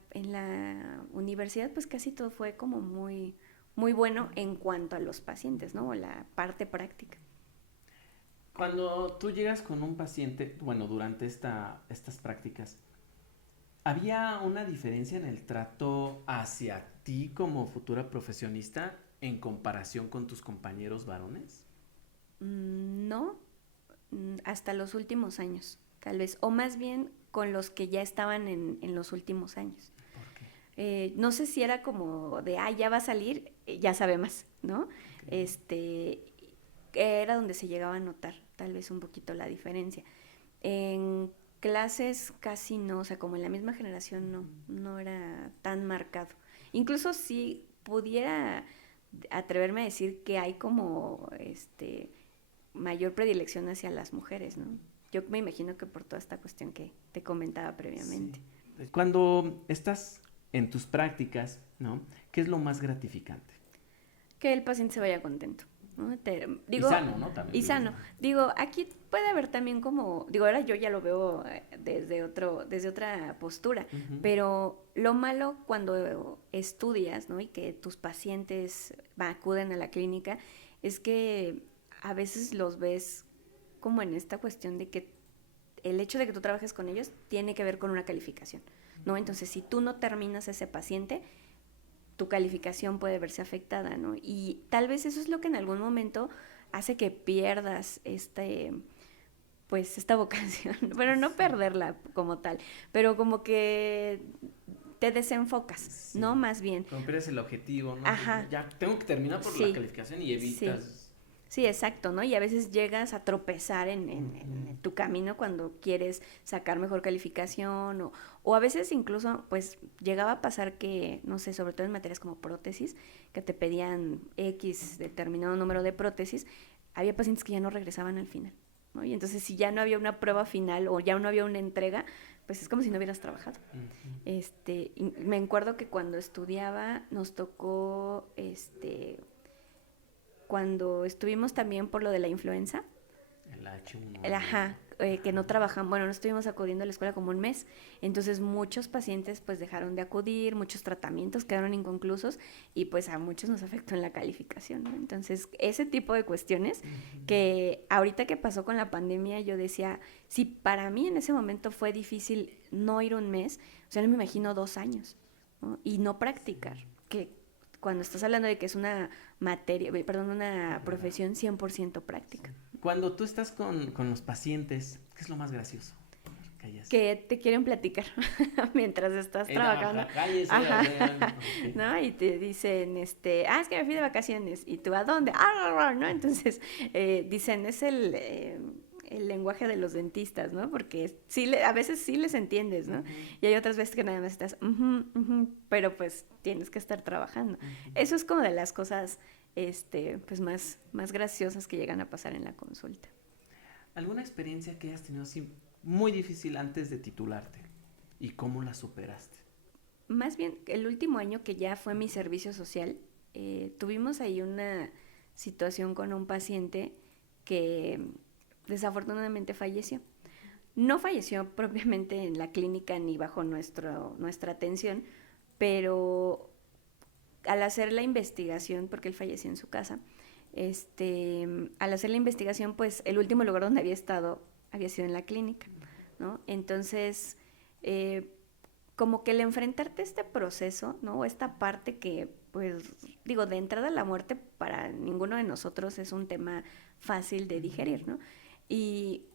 universidad, pues casi todo fue como muy, muy bueno en cuanto a los pacientes, ¿no? O la parte práctica. Cuando tú llegas con un paciente, bueno, durante estas prácticas, ¿había una diferencia en el trato hacia ti como futura profesionista en comparación con tus compañeros varones? No, hasta los últimos años, tal vez, o más bien con los que ya estaban en los últimos años. ¿Por qué? No sé si era como de, ya va a salir, ya sabe más, ¿no? Okay. Era donde se llegaba a notar tal vez un poquito la diferencia. En clases casi no, o sea, como en la misma generación no era tan marcado. Incluso si pudiera atreverme a decir que hay como mayor predilección hacia las mujeres, ¿no? Yo me imagino que por toda esta cuestión que te comentaba previamente. Sí. Cuando estás en tus prácticas, ¿no? ¿Qué es lo más gratificante? Que el paciente se vaya contento, ¿no? Y sano, ¿no? También. Y sano. Digo, aquí puede haber también como, ahora yo ya lo veo desde otra postura, uh-huh, pero lo malo cuando estudias, ¿no? Y que tus pacientes acuden a la clínica, es que a veces los ves como en esta cuestión de que el hecho de que tú trabajes con ellos tiene que ver con una calificación, ¿no? Entonces, si tú no terminas ese paciente, tu calificación puede verse afectada, ¿no? Y tal vez eso es lo que en algún momento hace que pierdas pues esta vocación, pero no perderla como tal, pero como que te desenfocas, sí, ¿no? Más bien. Como pierdes el objetivo, ¿no? Ajá. Ya tengo que terminar por la calificación y evitas... Sí. Sí, exacto, ¿no? Y a veces llegas a tropezar en tu camino cuando quieres sacar mejor calificación o a veces incluso, pues, llegaba a pasar que, no sé, sobre todo en materias como prótesis, que te pedían X determinado número de prótesis, había pacientes que ya no regresaban al final, ¿no? Y entonces si ya no había una prueba final o ya no había una entrega, pues es como si no hubieras trabajado. Uh-huh. Y me acuerdo que cuando estudiaba nos tocó, cuando estuvimos también por lo de la influenza, el H1, que no trabajan, bueno, no estuvimos acudiendo a la escuela como un mes, entonces muchos pacientes pues dejaron de acudir, muchos tratamientos quedaron inconclusos y pues a muchos nos afectó en la calificación, ¿no? Entonces ese tipo de cuestiones que ahorita que pasó con la pandemia yo decía, si para mí en ese momento fue difícil no ir un mes, o sea, no me imagino 2 años, ¿no? Y no practicar, que cuando estás hablando de que es una profesión 100% práctica. Cuando tú estás con los pacientes, ¿qué es lo más gracioso? Que te quieren platicar mientras estás trabajando. Okay. ¿No? Y te dicen, es que me fui de vacaciones. ¿Y tú a dónde? ¿No? Entonces, dicen, es el lenguaje de los dentistas, ¿no? Porque a veces sí les entiendes, ¿no? Uh-huh. Y hay otras veces que nada más estás, pero pues tienes que estar trabajando. Uh-huh. Eso es como de las cosas, pues más graciosas que llegan a pasar en la consulta. ¿Alguna experiencia que hayas tenido así muy difícil antes de titularte? ¿Y cómo la superaste? Más bien, el último año que ya fue mi servicio social, tuvimos ahí una situación con un paciente que desafortunadamente falleció. No falleció propiamente en la clínica ni bajo nuestra atención, pero al hacer la investigación, porque él falleció en su casa, al hacer la investigación, pues el último lugar donde había estado había sido en la clínica, ¿no? Entonces, como que el enfrentarte a este proceso, ¿no? O esta parte que, pues, digo, de entrada la muerte para ninguno de nosotros es un tema fácil de digerir, ¿no? Y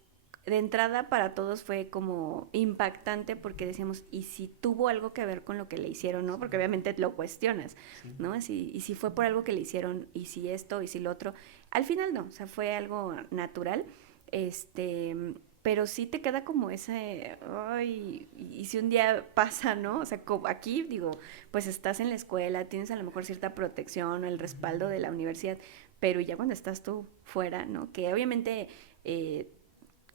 de entrada para todos fue como impactante porque decíamos, ¿y si tuvo algo que ver con lo que le hicieron, no? Porque obviamente lo cuestionas, ¿no? Y si fue por algo que le hicieron, y si esto, y si lo otro. Al final no, o sea, fue algo natural, pero sí te queda como ese, ay, y si un día pasa, ¿no? O sea, aquí, digo, pues estás en la escuela, tienes a lo mejor cierta protección o el respaldo de la universidad, pero ya cuando estás tú fuera, ¿no? Que obviamente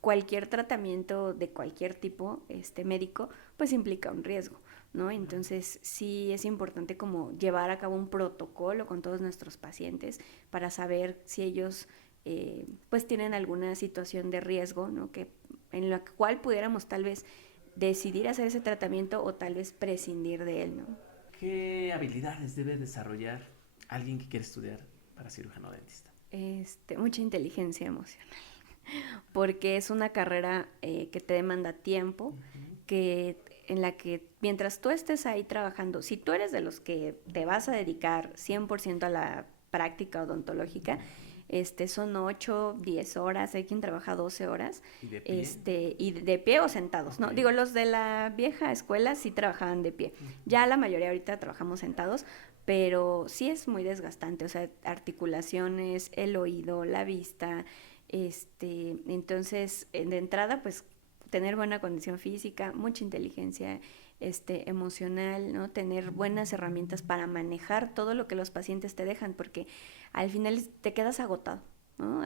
cualquier tratamiento de cualquier tipo médico, pues implica un riesgo, ¿no? Entonces sí es importante como llevar a cabo un protocolo con todos nuestros pacientes para saber si ellos pues tienen alguna situación de riesgo, ¿no? Que, en la cual pudiéramos tal vez decidir hacer ese tratamiento o tal vez prescindir de él, ¿no? ¿Qué habilidades debe desarrollar alguien que quiere estudiar para cirujano dentista? Mucha inteligencia emocional, porque es una carrera que te demanda tiempo, en la que mientras tú estés ahí trabajando, si tú eres de los que te vas a dedicar 100% a la práctica odontológica, son 8, 10 horas, hay quien trabaja 12 horas. ¿Y de pie? Y de pie o sentados, Okay. ¿no? Digo, los de la vieja escuela sí trabajaban de pie. Ya la mayoría ahorita trabajamos sentados, pero sí es muy desgastante, o sea, articulaciones, el oído, la vista, entonces, de entrada, pues, tener buena condición física, mucha inteligencia, emocional, ¿no? Tener buenas herramientas para manejar todo lo que los pacientes te dejan, porque al final te quedas agotado, ¿no?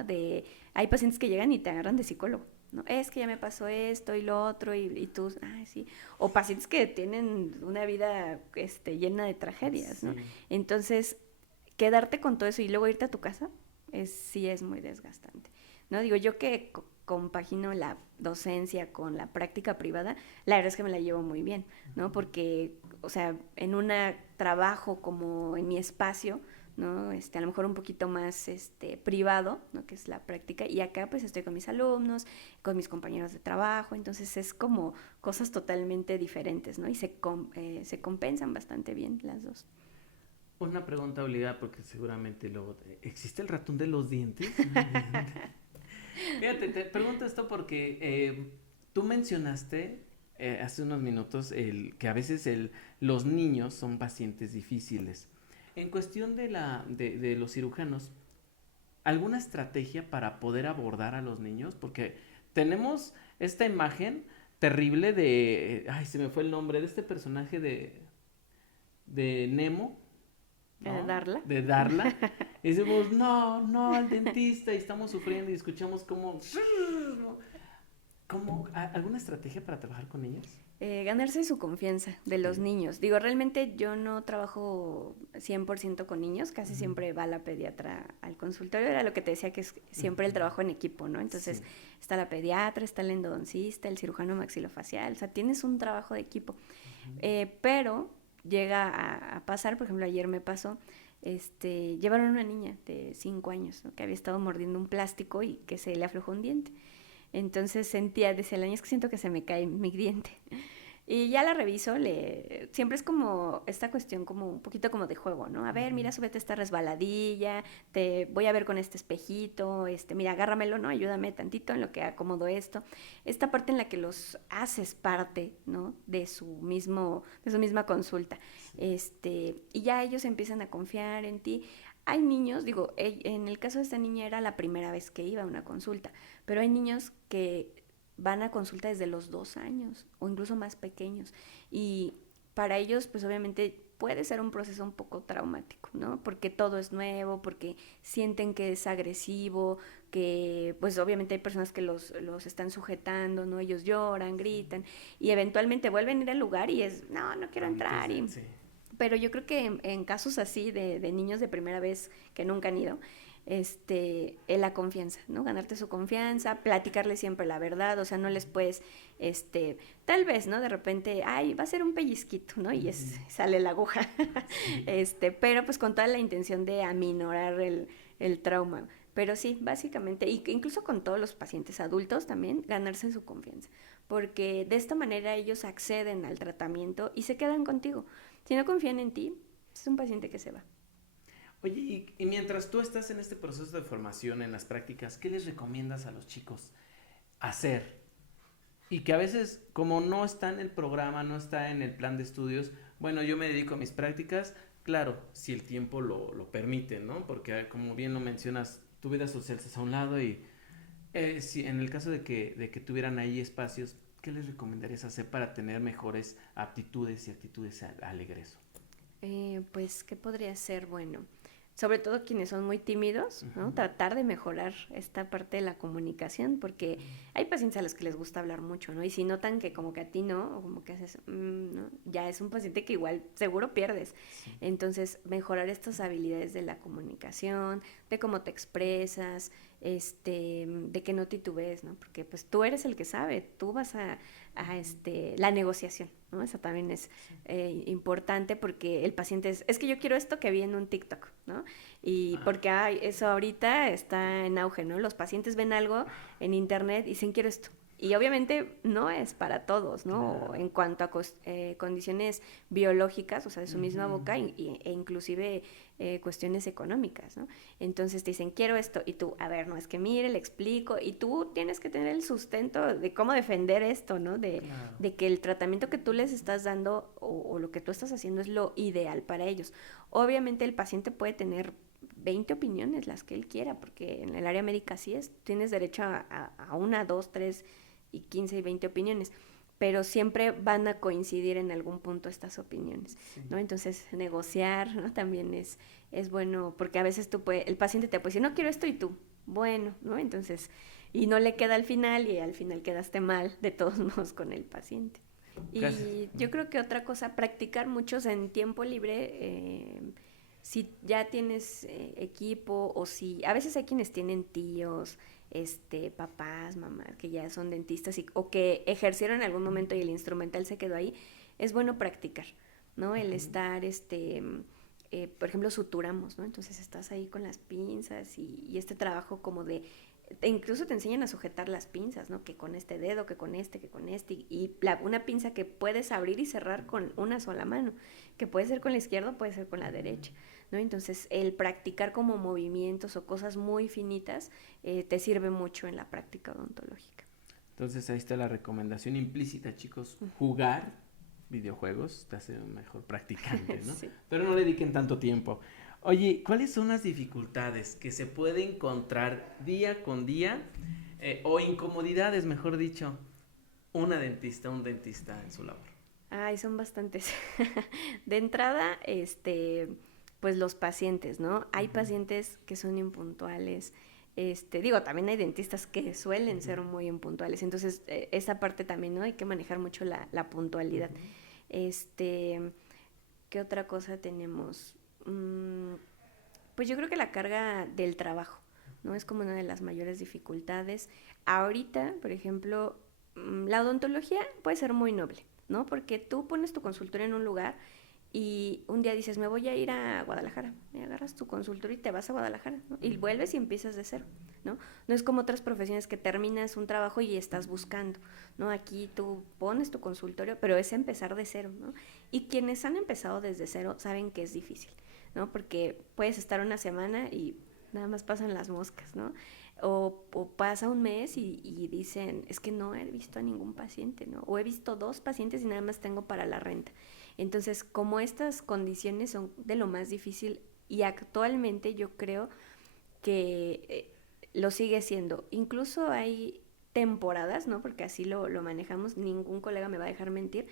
Hay pacientes que llegan y te agarran de psicólogo, ¿no? Es que ya me pasó esto y lo otro, y tú, ay, sí. O pacientes que tienen una vida llena de tragedias, ¿no? Sí. Entonces, quedarte con todo eso y luego irte a tu casa, sí es muy desgastante, ¿no? Digo, yo que compagino la docencia con la práctica privada, la verdad es que me la llevo muy bien, ¿no? Porque, o sea, en un trabajo como en mi espacio, ¿no? A lo mejor un poquito más privado, ¿no? Que es la práctica, y acá pues estoy con mis alumnos, con mis compañeros de trabajo, entonces es como cosas totalmente diferentes, ¿no? Y se compensan bastante bien las dos. Una pregunta obligada porque seguramente luego ¿existe el ratón de los dientes? Fíjate, te pregunto esto porque tú mencionaste hace unos minutos que a veces los niños son pacientes difíciles. En cuestión de los cirujanos, ¿alguna estrategia para poder abordar a los niños? Porque tenemos esta imagen terrible ay, se me fue el nombre de este personaje de Nemo, ¿no? ¿Darla? De Darla. Y decimos, no, al dentista, y estamos sufriendo y escuchamos ¿alguna estrategia para trabajar con niños? Ganarse su confianza de los niños. Digo, realmente yo no trabajo 100% con niños, casi siempre va la pediatra al consultorio, era lo que te decía que es siempre el trabajo en equipo, ¿no? Entonces está la pediatra, está el endodoncista, el cirujano maxilofacial, o sea, tienes un trabajo de equipo. Pero llega a pasar, por ejemplo, ayer me pasó, llevaron a una niña de 5 años, ¿no? Que había estado mordiendo un plástico y que se le aflojó un diente. Entonces decía el año es que siento que se me cae mi diente. Y ya la reviso, siempre es como esta cuestión como un poquito como de juego, ¿no? A ver, mira, súbete esta resbaladilla, te voy a ver con este espejito, mira, agárramelo, ¿no? Ayúdame tantito en lo que acomodo esto. Esta parte en la que los haces parte, ¿no? De su misma consulta. Y ya ellos empiezan a confiar en ti. Hay niños, digo, en el caso de esta niña era la primera vez que iba a una consulta, pero hay niños que van a consulta desde los 2 años o incluso más pequeños, y para ellos pues obviamente puede ser un proceso un poco traumático, ¿no? Porque todo es nuevo, porque sienten que es agresivo, que pues obviamente hay personas que los están sujetando, ¿no? Ellos lloran, gritan y eventualmente vuelven a ir al lugar y no quiero entrar. Pero yo creo que en casos así de niños de primera vez que nunca han ido, la confianza, ¿no? Ganarte su confianza, platicarle siempre la verdad, o sea, no les puedes, tal vez, ¿no? De repente, ay, va a ser un pellizquito, ¿no? Y sale la aguja, pero pues con toda la intención de aminorar el trauma. Pero sí, básicamente, y incluso con todos los pacientes adultos también, ganarse su confianza, porque de esta manera ellos acceden al tratamiento y se quedan contigo. Si no confían en ti, es un paciente que se va. Oye, y mientras tú estás en este proceso de formación, en las prácticas, ¿qué les recomiendas a los chicos hacer? Y que a veces, como no está en el programa, no está en el plan de estudios, bueno, yo me dedico a mis prácticas, claro, si el tiempo lo permite, ¿no? Porque como bien lo mencionas, tu vida social se hace a un lado y si en el caso de que tuvieran ahí espacios, ¿qué les recomendarías hacer para tener mejores aptitudes y actitudes al egreso? Pues, ¿qué podría ser? Bueno, sobre todo quienes son muy tímidos, ¿no? Tratar de mejorar esta parte de la comunicación, porque hay pacientes a los que les gusta hablar mucho, ¿no? Y si notan que como que a ti no, o como que haces, ¿no? Ya es un paciente que igual seguro pierdes. Sí. Entonces, mejorar estas habilidades de la comunicación, de cómo te expresas, de que no titubees, ¿no? Porque pues tú eres el que sabe, tú vas a la negociación, ¿no? Eso también es importante porque el paciente es que yo quiero esto que vi en un TikTok, ¿no? Y porque eso ahorita está en auge, ¿no? Los pacientes ven algo en internet y dicen quiero esto. Y obviamente no es para todos, ¿no? Claro. En cuanto a condiciones biológicas, o sea, de su misma boca, e inclusive cuestiones económicas, ¿no? Entonces te dicen, quiero esto, y tú, a ver, no, es que mire, le explico, y tú tienes que tener el sustento de cómo defender esto, ¿no? De que el tratamiento que tú les estás dando o lo que tú estás haciendo es lo ideal para ellos. Obviamente el paciente puede tener 20 opiniones, las que él quiera, porque en el área médica así es, tienes derecho a 1, 2, 3 y 15 y 20 opiniones, pero siempre van a coincidir en algún punto estas opiniones, sí. ¿No? Entonces, negociar, ¿no? También es bueno, porque a veces el paciente te puede decir, no quiero esto, y tú, bueno, ¿no? Entonces, y no le queda al final, y al final quedaste mal, de todos modos, con el paciente. Gracias. Y yo creo que otra cosa, practicar muchos en tiempo libre, si ya tienes equipo, o si, a veces hay quienes tienen tíos, papás, mamás, que ya son dentistas o que ejercieron en algún momento y el instrumental se quedó ahí, es bueno practicar, ¿no? El estar, por ejemplo, suturamos, ¿no? Entonces estás ahí con las pinzas y este trabajo como incluso te enseñan a sujetar las pinzas, ¿no? Que con este dedo, que con este, y una pinza que puedes abrir y cerrar con una sola mano, que puede ser con la izquierda o puede ser con la derecha, ¿no? Entonces el practicar como movimientos o cosas muy finitas te sirve mucho en la práctica odontológica. Entonces ahí está la recomendación implícita, chicos, jugar videojuegos te hace un mejor practicante, ¿no? Sí. Pero no le dediquen tanto tiempo. Oye, ¿cuáles son las dificultades que se puede encontrar día con día o incomodidades, mejor dicho, un dentista en su labor? Ay, son bastantes. De entrada, pues los pacientes, ¿no? Hay pacientes que son impuntuales. También hay dentistas que suelen ser muy impuntuales. Entonces, esa parte también, ¿no? Hay que manejar mucho la puntualidad. ¿Qué otra cosa tenemos? Pues yo creo que la carga del trabajo, ¿no? Es como una de las mayores dificultades. Ahorita, por ejemplo, la odontología puede ser muy noble, ¿no? Porque tú pones tu consultorio en un lugar y un día dices, me voy a ir a Guadalajara, y agarras tu consultorio y te vas a Guadalajara, ¿no? Y vuelves y empiezas de cero, ¿no? No es como otras profesiones que terminas un trabajo y estás buscando, ¿no? Aquí tú pones tu consultorio, pero es empezar de cero, ¿no? Y quienes han empezado desde cero saben que es difícil, ¿no? Porque puedes estar una semana y nada más pasan las moscas, ¿no? O pasa un mes y dicen, es que no he visto a ningún paciente, ¿no? O he visto 2 pacientes y nada más tengo para la renta. Entonces, como estas condiciones son de lo más difícil y actualmente yo creo que lo sigue siendo. Incluso hay temporadas, ¿no? Porque así lo manejamos, ningún colega me va a dejar mentir,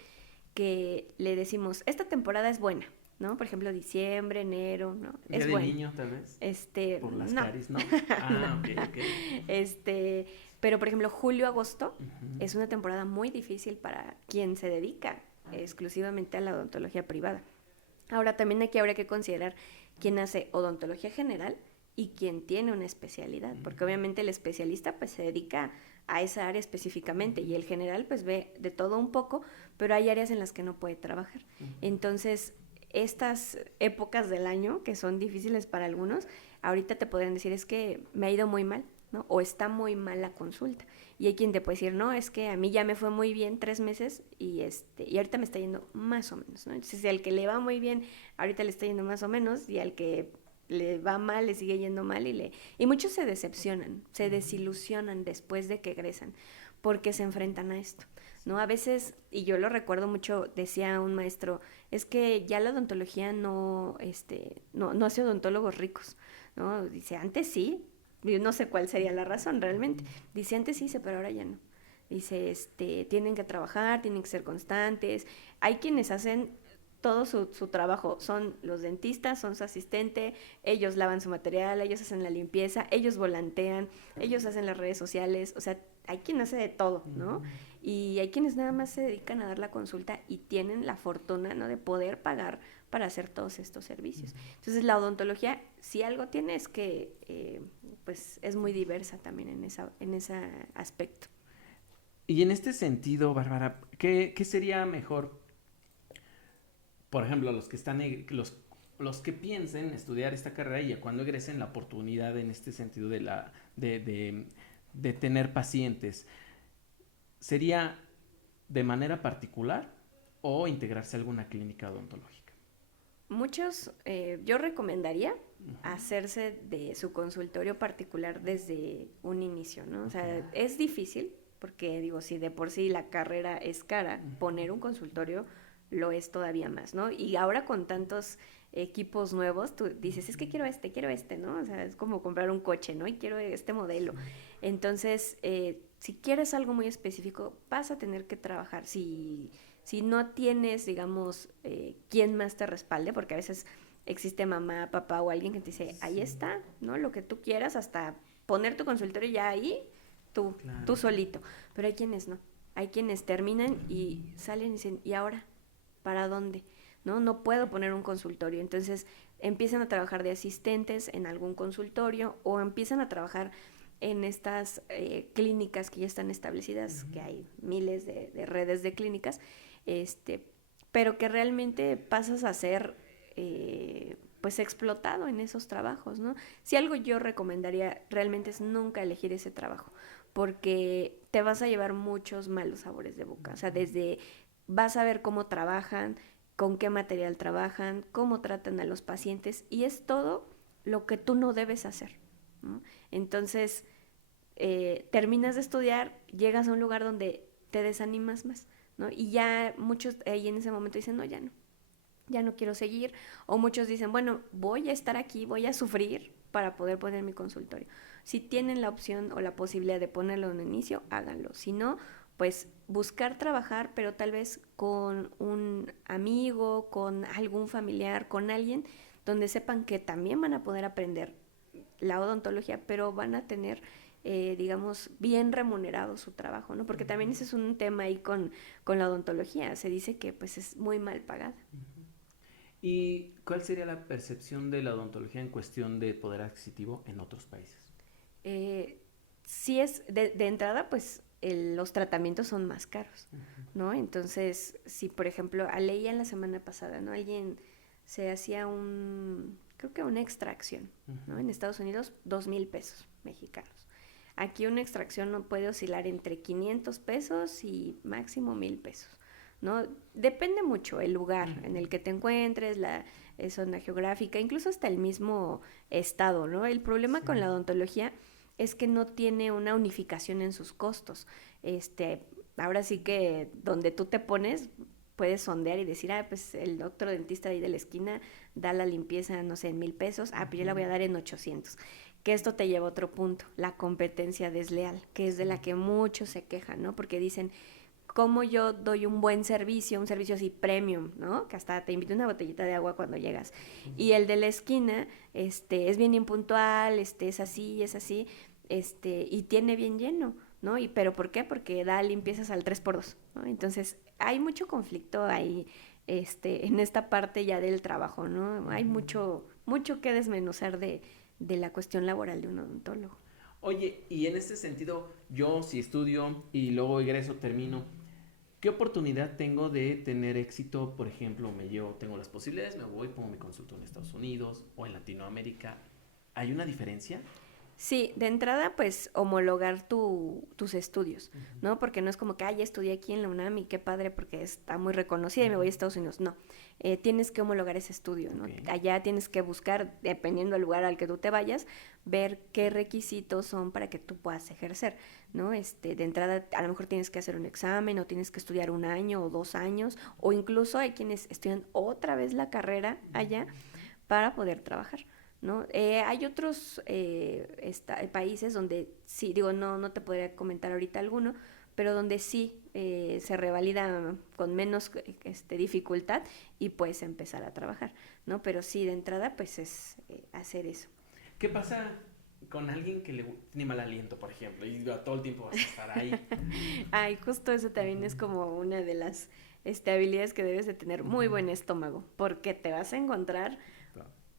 que le decimos, esta temporada es buena, ¿no? Por ejemplo, diciembre, enero, ¿no? ¿Día es de bueno. Niño, tal vez? Por las no. caries, ¿no? Ah, no. Ok. Pero, por ejemplo, julio, agosto es una temporada muy difícil para quien se dedica exclusivamente a la odontología privada. Ahora, también aquí habría que considerar quién hace odontología general y quien tiene una especialidad, porque obviamente el especialista pues se dedica a esa área específicamente y el general pues ve de todo un poco, pero hay áreas en las que no puede trabajar. Entonces, estas épocas del año que son difíciles para algunos, ahorita te podrían decir es que me ha ido muy mal, ¿no? O está muy mal la consulta. Y hay quien te puede decir, no, es que a mí ya me fue muy bien 3 meses y ahorita me está yendo más o menos, ¿no? Entonces, si al que le va muy bien, ahorita le está yendo más o menos, y al que le va mal, le sigue yendo mal, y muchos se decepcionan, se desilusionan después de que egresan, porque se enfrentan a esto, ¿no? A veces, y yo lo recuerdo mucho, decía un maestro, es que ya la odontología no hace odontólogos ricos, ¿no? Dice, antes sí, yo no sé cuál sería la razón realmente. Dice, antes sí, pero ahora ya no. Dice, tienen que trabajar, tienen que ser constantes. Hay quienes hacen todo su trabajo, son los dentistas, son su asistente, ellos lavan su material, ellos hacen la limpieza, ellos volantean, ellos hacen las redes sociales, o sea, hay quien hace de todo, ¿no? Y hay quienes nada más se dedican a dar la consulta y tienen la fortuna, ¿no?, de poder pagar para hacer todos estos servicios. Entonces, la odontología, si algo tiene, es que pues es muy diversa también en ese aspecto. Y en este sentido, Bárbara, ¿qué sería mejor? Por ejemplo, los que piensen estudiar esta carrera y cuando egresen la oportunidad en este sentido de tener pacientes, ¿sería de manera particular o integrarse a alguna clínica odontológica? Muchos, yo recomendaría hacerse de su consultorio particular desde un inicio, ¿no? O sea, es difícil porque, digo, si de por sí la carrera es cara, poner un consultorio lo es todavía más, ¿no? Y ahora con tantos equipos nuevos, tú dices, es que quiero este, ¿no? O sea, es como comprar un coche, ¿no? Y quiero este modelo. Entonces, si quieres algo muy específico, vas a tener que trabajar. Si no tienes, digamos, quién más te respalde, porque a veces existe mamá, papá o alguien que te dice, ahí está, ¿no? Lo que tú quieras, hasta poner tu consultorio ya ahí, tú solito. Pero hay quienes no. Hay quienes terminan y salen y dicen, ¿y ahora? ¿Para dónde? No puedo poner un consultorio. Entonces empiezan a trabajar de asistentes en algún consultorio o empiezan a trabajar en estas clínicas que ya están establecidas, que hay miles de redes de clínicas, pero que realmente pasas a ser pues explotado en esos trabajos, ¿no? Si algo yo recomendaría realmente es nunca elegir ese trabajo, porque te vas a llevar muchos malos sabores de boca. O sea, desde vas a ver cómo trabajan, con qué material trabajan, cómo tratan a los pacientes, y es todo lo que tú no debes hacer, ¿no? Entonces, terminas de estudiar, llegas a un lugar donde te desanimas más, ¿no? Y ya muchos ahí en ese momento dicen, no, ya no quiero seguir, o muchos dicen, bueno, voy a estar aquí, voy a sufrir para poder poner mi consultorio. Si tienen la opción o la posibilidad de ponerlo en un inicio, háganlo. Si no, pues buscar trabajar, pero tal vez con un amigo, con algún familiar, con alguien donde sepan que también van a poder aprender la odontología, pero van a tener, digamos, bien remunerado su trabajo, ¿no? Porque también ese es un tema ahí con la odontología. Se dice que pues es muy mal pagada. ¿Y cuál sería la percepción de la odontología en cuestión de poder adquisitivo en otros países? Sí es, de entrada, pues los tratamientos son más caros, ¿no? Entonces, si por ejemplo, leía la semana pasada, ¿no? Alguien se hacía creo que una extracción, ¿no? En Estados Unidos, 2,000 pesos mexicanos. Aquí una extracción no puede oscilar entre 500 pesos y máximo 1,000 pesos, ¿no? Depende mucho el lugar en el que te encuentres, la zona geográfica, incluso hasta el mismo estado, ¿no? El problema con la odontología es que no tiene una unificación en sus costos. Ahora sí que donde tú te pones, puedes sondear y decir, pues el otro dentista de ahí de la esquina da la limpieza, no sé, en 1,000 pesos, pues yo la voy a dar en 800. Que esto te lleva a otro punto, la competencia desleal, que es de la que muchos se quejan, ¿no? Porque dicen, ¿cómo yo doy un buen servicio, un servicio así premium, ¿no? Que hasta te invito una botellita de agua cuando llegas. Y el de la esquina, es bien impuntual, es así, y tiene bien lleno, ¿no? ¿Pero por qué? Porque da limpiezas al 3x2, ¿no? Entonces, hay mucho conflicto ahí, en esta parte ya del trabajo, ¿no? Hay mucho que desmenuzar de de la cuestión laboral de un odontólogo. Oye, y en este sentido, yo si estudio y luego egreso, termino, ¿qué oportunidad tengo de tener éxito? Por ejemplo, tengo las posibilidades, me voy, pongo mi consulta en Estados Unidos o en Latinoamérica. ¿Hay una diferencia? Sí, de entrada, pues homologar tus estudios, Uh-huh. ¿no? Porque no es como que, ya estudié aquí en la UNAM y qué padre porque está muy reconocida y me voy a Estados Unidos. No, tienes que homologar ese estudio, ¿no? Okay. Allá tienes que buscar, dependiendo del lugar al que tú te vayas, ver qué requisitos son para que tú puedas ejercer, ¿no? De entrada, a lo mejor tienes que hacer un examen o tienes que estudiar 1 año o 2 años, o incluso hay quienes estudian otra vez la carrera allá para poder trabajar, ¿no? Hay otros países donde sí, digo, no te podría comentar ahorita alguno, pero donde sí se revalida con menos dificultad y puedes empezar a trabajar, ¿no? Pero sí, de entrada, pues es hacer eso. ¿Qué pasa con alguien que tiene mal aliento, por ejemplo, y todo el tiempo vas a estar ahí? Ay, justo eso también es como una de las habilidades que debes de tener, muy buen estómago, porque te vas a encontrar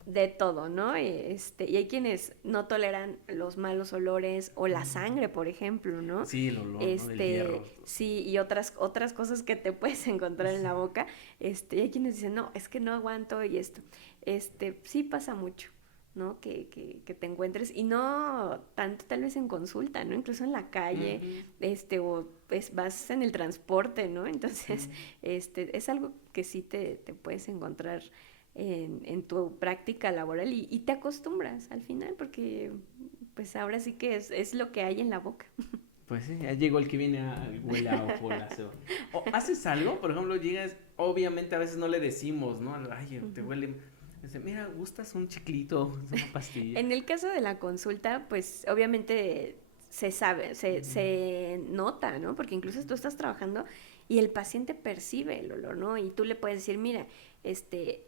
de todo, ¿no? Y hay quienes no toleran los malos olores o la sangre, por ejemplo, ¿no? Sí, el olor, ¿no? Del hierro. Sí, y otras cosas que te puedes encontrar en la boca. Y hay quienes dicen, no, es que no aguanto y esto. Sí pasa mucho, ¿no? Que te encuentres, y no tanto tal vez en consulta, ¿no? Incluso en la calle, o pues vas en el transporte, ¿no? Entonces, es algo que sí te puedes encontrar en tu práctica laboral y te acostumbras al final porque pues ahora sí que es lo que hay en la boca. Pues sí, ya llegó el que viene a huele a ojolazo. O haces algo, por ejemplo, llegas, obviamente a veces no le decimos, ¿no? Ay, te huele. Dice, mira, ¿gustas un chiclito, una pastilla? En el caso de la consulta, pues obviamente se sabe, se nota, ¿no? Porque incluso tú estás trabajando y el paciente percibe el olor, ¿no? Y tú le puedes decir, mira,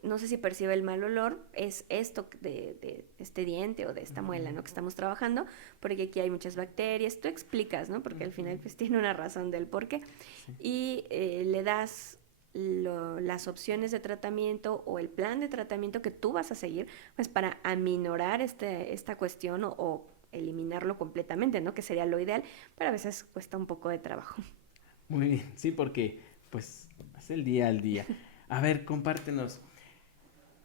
no sé si percibe el mal olor, es esto de este diente o de esta muela, ¿no? Que estamos trabajando, porque aquí hay muchas bacterias, tú explicas, ¿no? Porque al final pues tiene una razón del por qué. Sí. Y le das las opciones de tratamiento o el plan de tratamiento que tú vas a seguir, pues para aminorar esta cuestión o eliminarlo completamente, ¿no? Que sería lo ideal, pero a veces cuesta un poco de trabajo. Muy bien, sí, porque pues es el día al día. A ver, compártenos.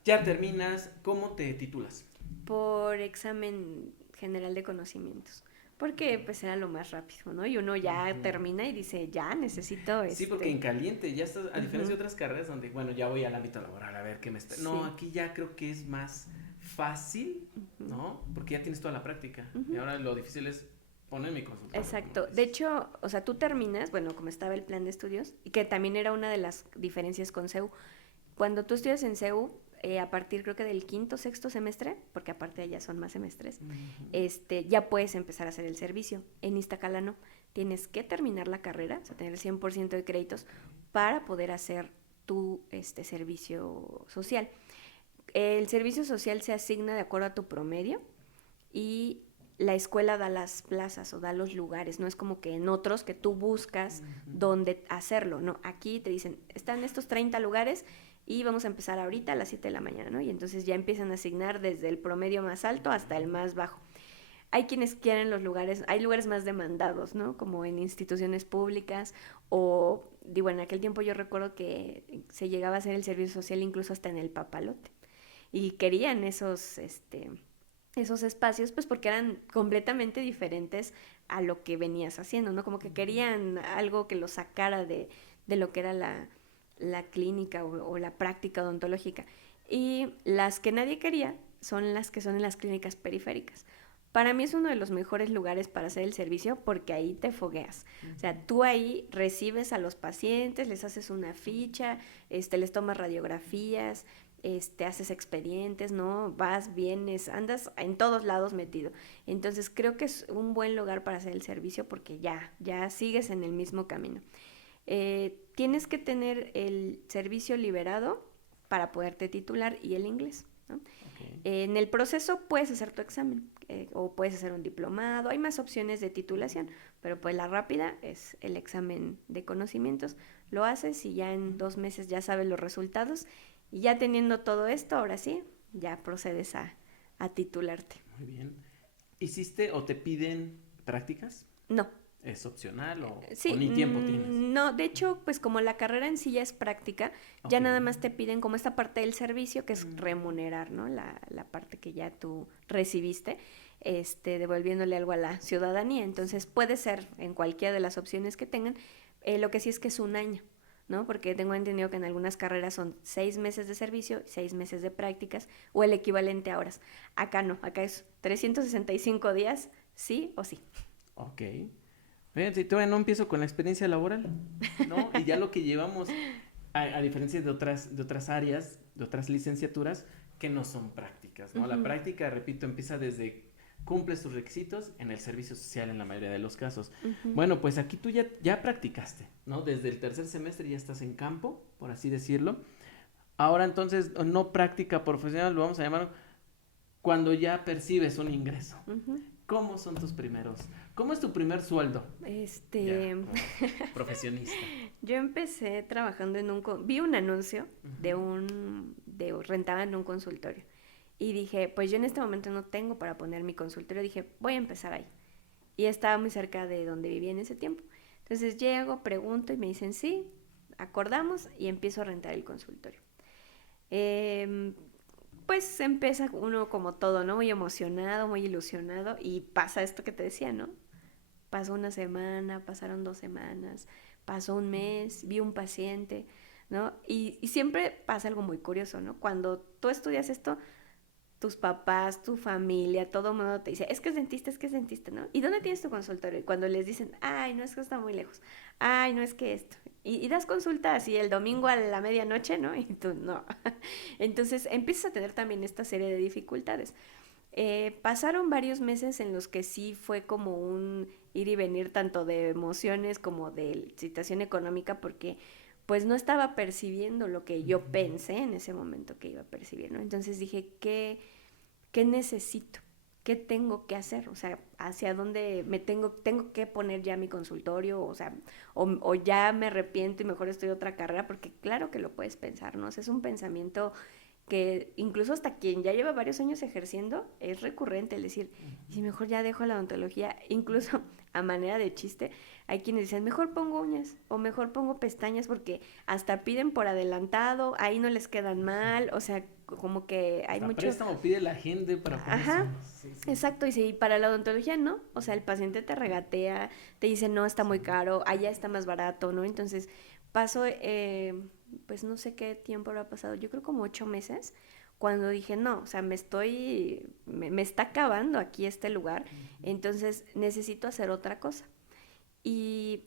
Ya terminas, ¿cómo te titulas? Por examen general de conocimientos. Porque pues era lo más rápido, ¿no? Y uno ya termina y dice, ya necesito Sí, porque en caliente ya estás, a diferencia de otras carreras donde, bueno, ya voy al ámbito laboral a ver qué me espera. No, aquí ya creo que es más fácil, ¿no? Porque ya tienes toda la práctica. Y ahora lo difícil es poner mi consulta. Exacto. De hecho, o sea, tú terminas, bueno, como estaba el plan de estudios, y que también era una de las diferencias con CEU. Cuando tú estudias en CEU, a partir creo que del 5º, 6º semestre, porque aparte allá son más semestres, ya puedes empezar a hacer el servicio. En Iztacala no. Tienes que terminar la carrera, o sea, tener el 100% de créditos para poder hacer tu servicio social. El servicio social se asigna de acuerdo a tu promedio y la escuela da las plazas o da los lugares, no es como que en otros que tú buscas dónde hacerlo, no, aquí te dicen, están estos 30 lugares y vamos a empezar ahorita a las 7 de la mañana, ¿no? Y entonces ya empiezan a asignar desde el promedio más alto hasta el más bajo. Hay quienes quieren los lugares, hay lugares más demandados, ¿no? Como en instituciones públicas o, digo, en aquel tiempo yo recuerdo que se llegaba a hacer el servicio social incluso hasta en el Papalote y querían esos espacios, pues porque eran completamente diferentes a lo que venías haciendo, ¿no? Como que querían algo que lo sacara de lo que era la clínica o la práctica odontológica. Y las que nadie quería son las que son en las clínicas periféricas. Para mí es uno de los mejores lugares para hacer el servicio porque ahí te fogueas. O sea, tú ahí recibes a los pacientes, les haces una ficha, les tomas radiografías, haces expedientes, ¿no? Vas, vienes, andas en todos lados metido. Entonces creo que es un buen lugar para hacer el servicio porque ya sigues en el mismo camino. Tienes que tener el servicio liberado para poderte titular y el inglés, ¿no? Okay. En el proceso puedes hacer tu examen o puedes hacer un diplomado, hay más opciones de titulación, pero pues la rápida es el examen de conocimientos. Lo haces y ya en 2 meses ya sabes los resultados. Y ya teniendo todo esto, ahora sí, ya procedes a a titularte. Muy bien. ¿Hiciste o te piden prácticas? No. ¿Es opcional o ni Sí, tiempo tienes? no, de hecho, pues como la carrera en sí ya es práctica, ya Ok. nada más te piden como esta parte del servicio, que es remunerar, ¿no? La parte que ya tú recibiste, devolviéndole algo a la ciudadanía. Entonces puede ser en cualquiera de las opciones que tengan, lo que sí es que es un año, ¿no? Porque tengo entendido que en algunas carreras son 6 meses de servicio, 6 meses de prácticas, o el equivalente a horas. Acá no, acá es 365 días, sí o sí. Ok. Fíjate, si todavía no empiezo con la experiencia laboral, ¿no? Y ya lo que llevamos, a diferencia de otras áreas, de otras licenciaturas, que no son prácticas, ¿no? La Ujú. práctica, repito, empieza desde cumples tus requisitos en el servicio social en la mayoría de los casos. Ujú. Bueno, pues aquí tú ya practicaste, ¿no? Desde el tercer semestre ya estás en campo, por así decirlo. Ahora entonces, no práctica profesional, lo vamos a llamar cuando ya percibes un ingreso. Ujú. ¿Cómo son tus primeros? ¿Cómo es tu primer sueldo? Ya, Este, como profesionista. yo empecé trabajando vi un anuncio de Ujú. rentaban un consultorio y dije, pues yo en este momento no tengo para poner mi consultorio, dije, voy a empezar ahí. Y estaba muy cerca de donde vivía en ese tiempo. Entonces llego, pregunto y me dicen, sí, acordamos y empiezo a rentar el consultorio. Eh, pues empieza uno como todo, ¿no? Muy emocionado, muy ilusionado y pasa esto que te decía, ¿no? Pasó una semana, pasaron 2 semanas, pasó un mes, vi un paciente, ¿no? Y siempre pasa algo muy curioso, ¿no? Cuando tú estudias esto, tus papás, tu familia, todo el mundo te dice, es que es dentista, ¿no? ¿Y dónde tienes tu consultorio? Y cuando les dicen, ay, no, es que está muy lejos, ay, no, es que esto. Y das consulta así el domingo a la medianoche, ¿no? Y tú no. Entonces empiezas a tener también esta serie de dificultades. Pasaron varios meses en los que sí fue como un ir y venir tanto de emociones como de situación económica porque pues no estaba percibiendo lo que yo pensé en ese momento que iba a percibir, ¿no? Entonces dije, ¿qué necesito? ¿Qué tengo que hacer? O sea, ¿hacia dónde tengo que poner ya mi consultorio? O sea, o ya me arrepiento y mejor estoy otra carrera, porque claro que lo puedes pensar, ¿no? O sea, es un pensamiento que incluso hasta quien ya lleva varios años ejerciendo es recurrente el decir, y si mejor ya dejo la odontología, incluso a manera de chiste, hay quienes dicen, mejor pongo uñas o mejor pongo pestañas porque hasta piden por adelantado, ahí no les quedan mal, o sea, como que hay Hasta mucho... préstamo pide la gente para ponerse Ajá, unos. Sí, sí. exacto, y si para la odontología no, o sea, el paciente te regatea, te dice no, está muy Sí. caro, allá está más barato, ¿no? Entonces paso, pues no sé qué tiempo lo ha pasado, yo creo como 8 meses, cuando dije no, o sea, me está acabando aquí este lugar, entonces necesito hacer otra cosa. Y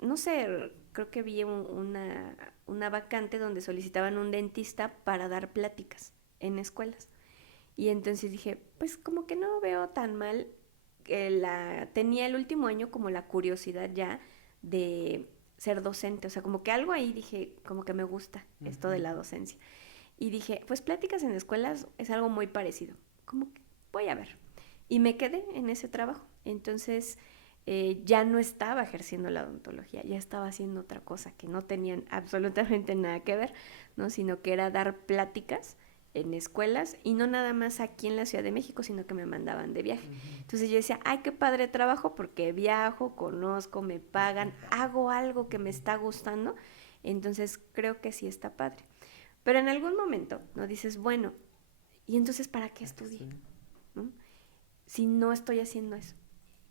no sé, creo que vi una vacante donde solicitaban un dentista para dar pláticas en escuelas. Y entonces dije, pues como que no veo tan mal. Tenía el último año como la curiosidad ya de ser docente, o sea, como que algo ahí dije, como que me gusta esto de Ujú. la docencia. Y dije, pues pláticas en escuelas es algo muy parecido, como que voy a ver. Y me quedé en ese trabajo. Entonces ya no estaba ejerciendo la odontología, ya estaba haciendo otra cosa que no tenían absolutamente nada que ver, ¿no? Sino que era dar pláticas en escuelas y no nada más aquí en la Ciudad de México, sino que me mandaban de viaje. Ujú. Entonces yo decía, ay, qué padre trabajo porque viajo, conozco, me pagan, hago algo que me está gustando, entonces creo que sí está padre. Pero en algún momento, ¿no? Dices, bueno, ¿y entonces para qué Aquí estudié? estoy. ¿No? Si no estoy haciendo eso.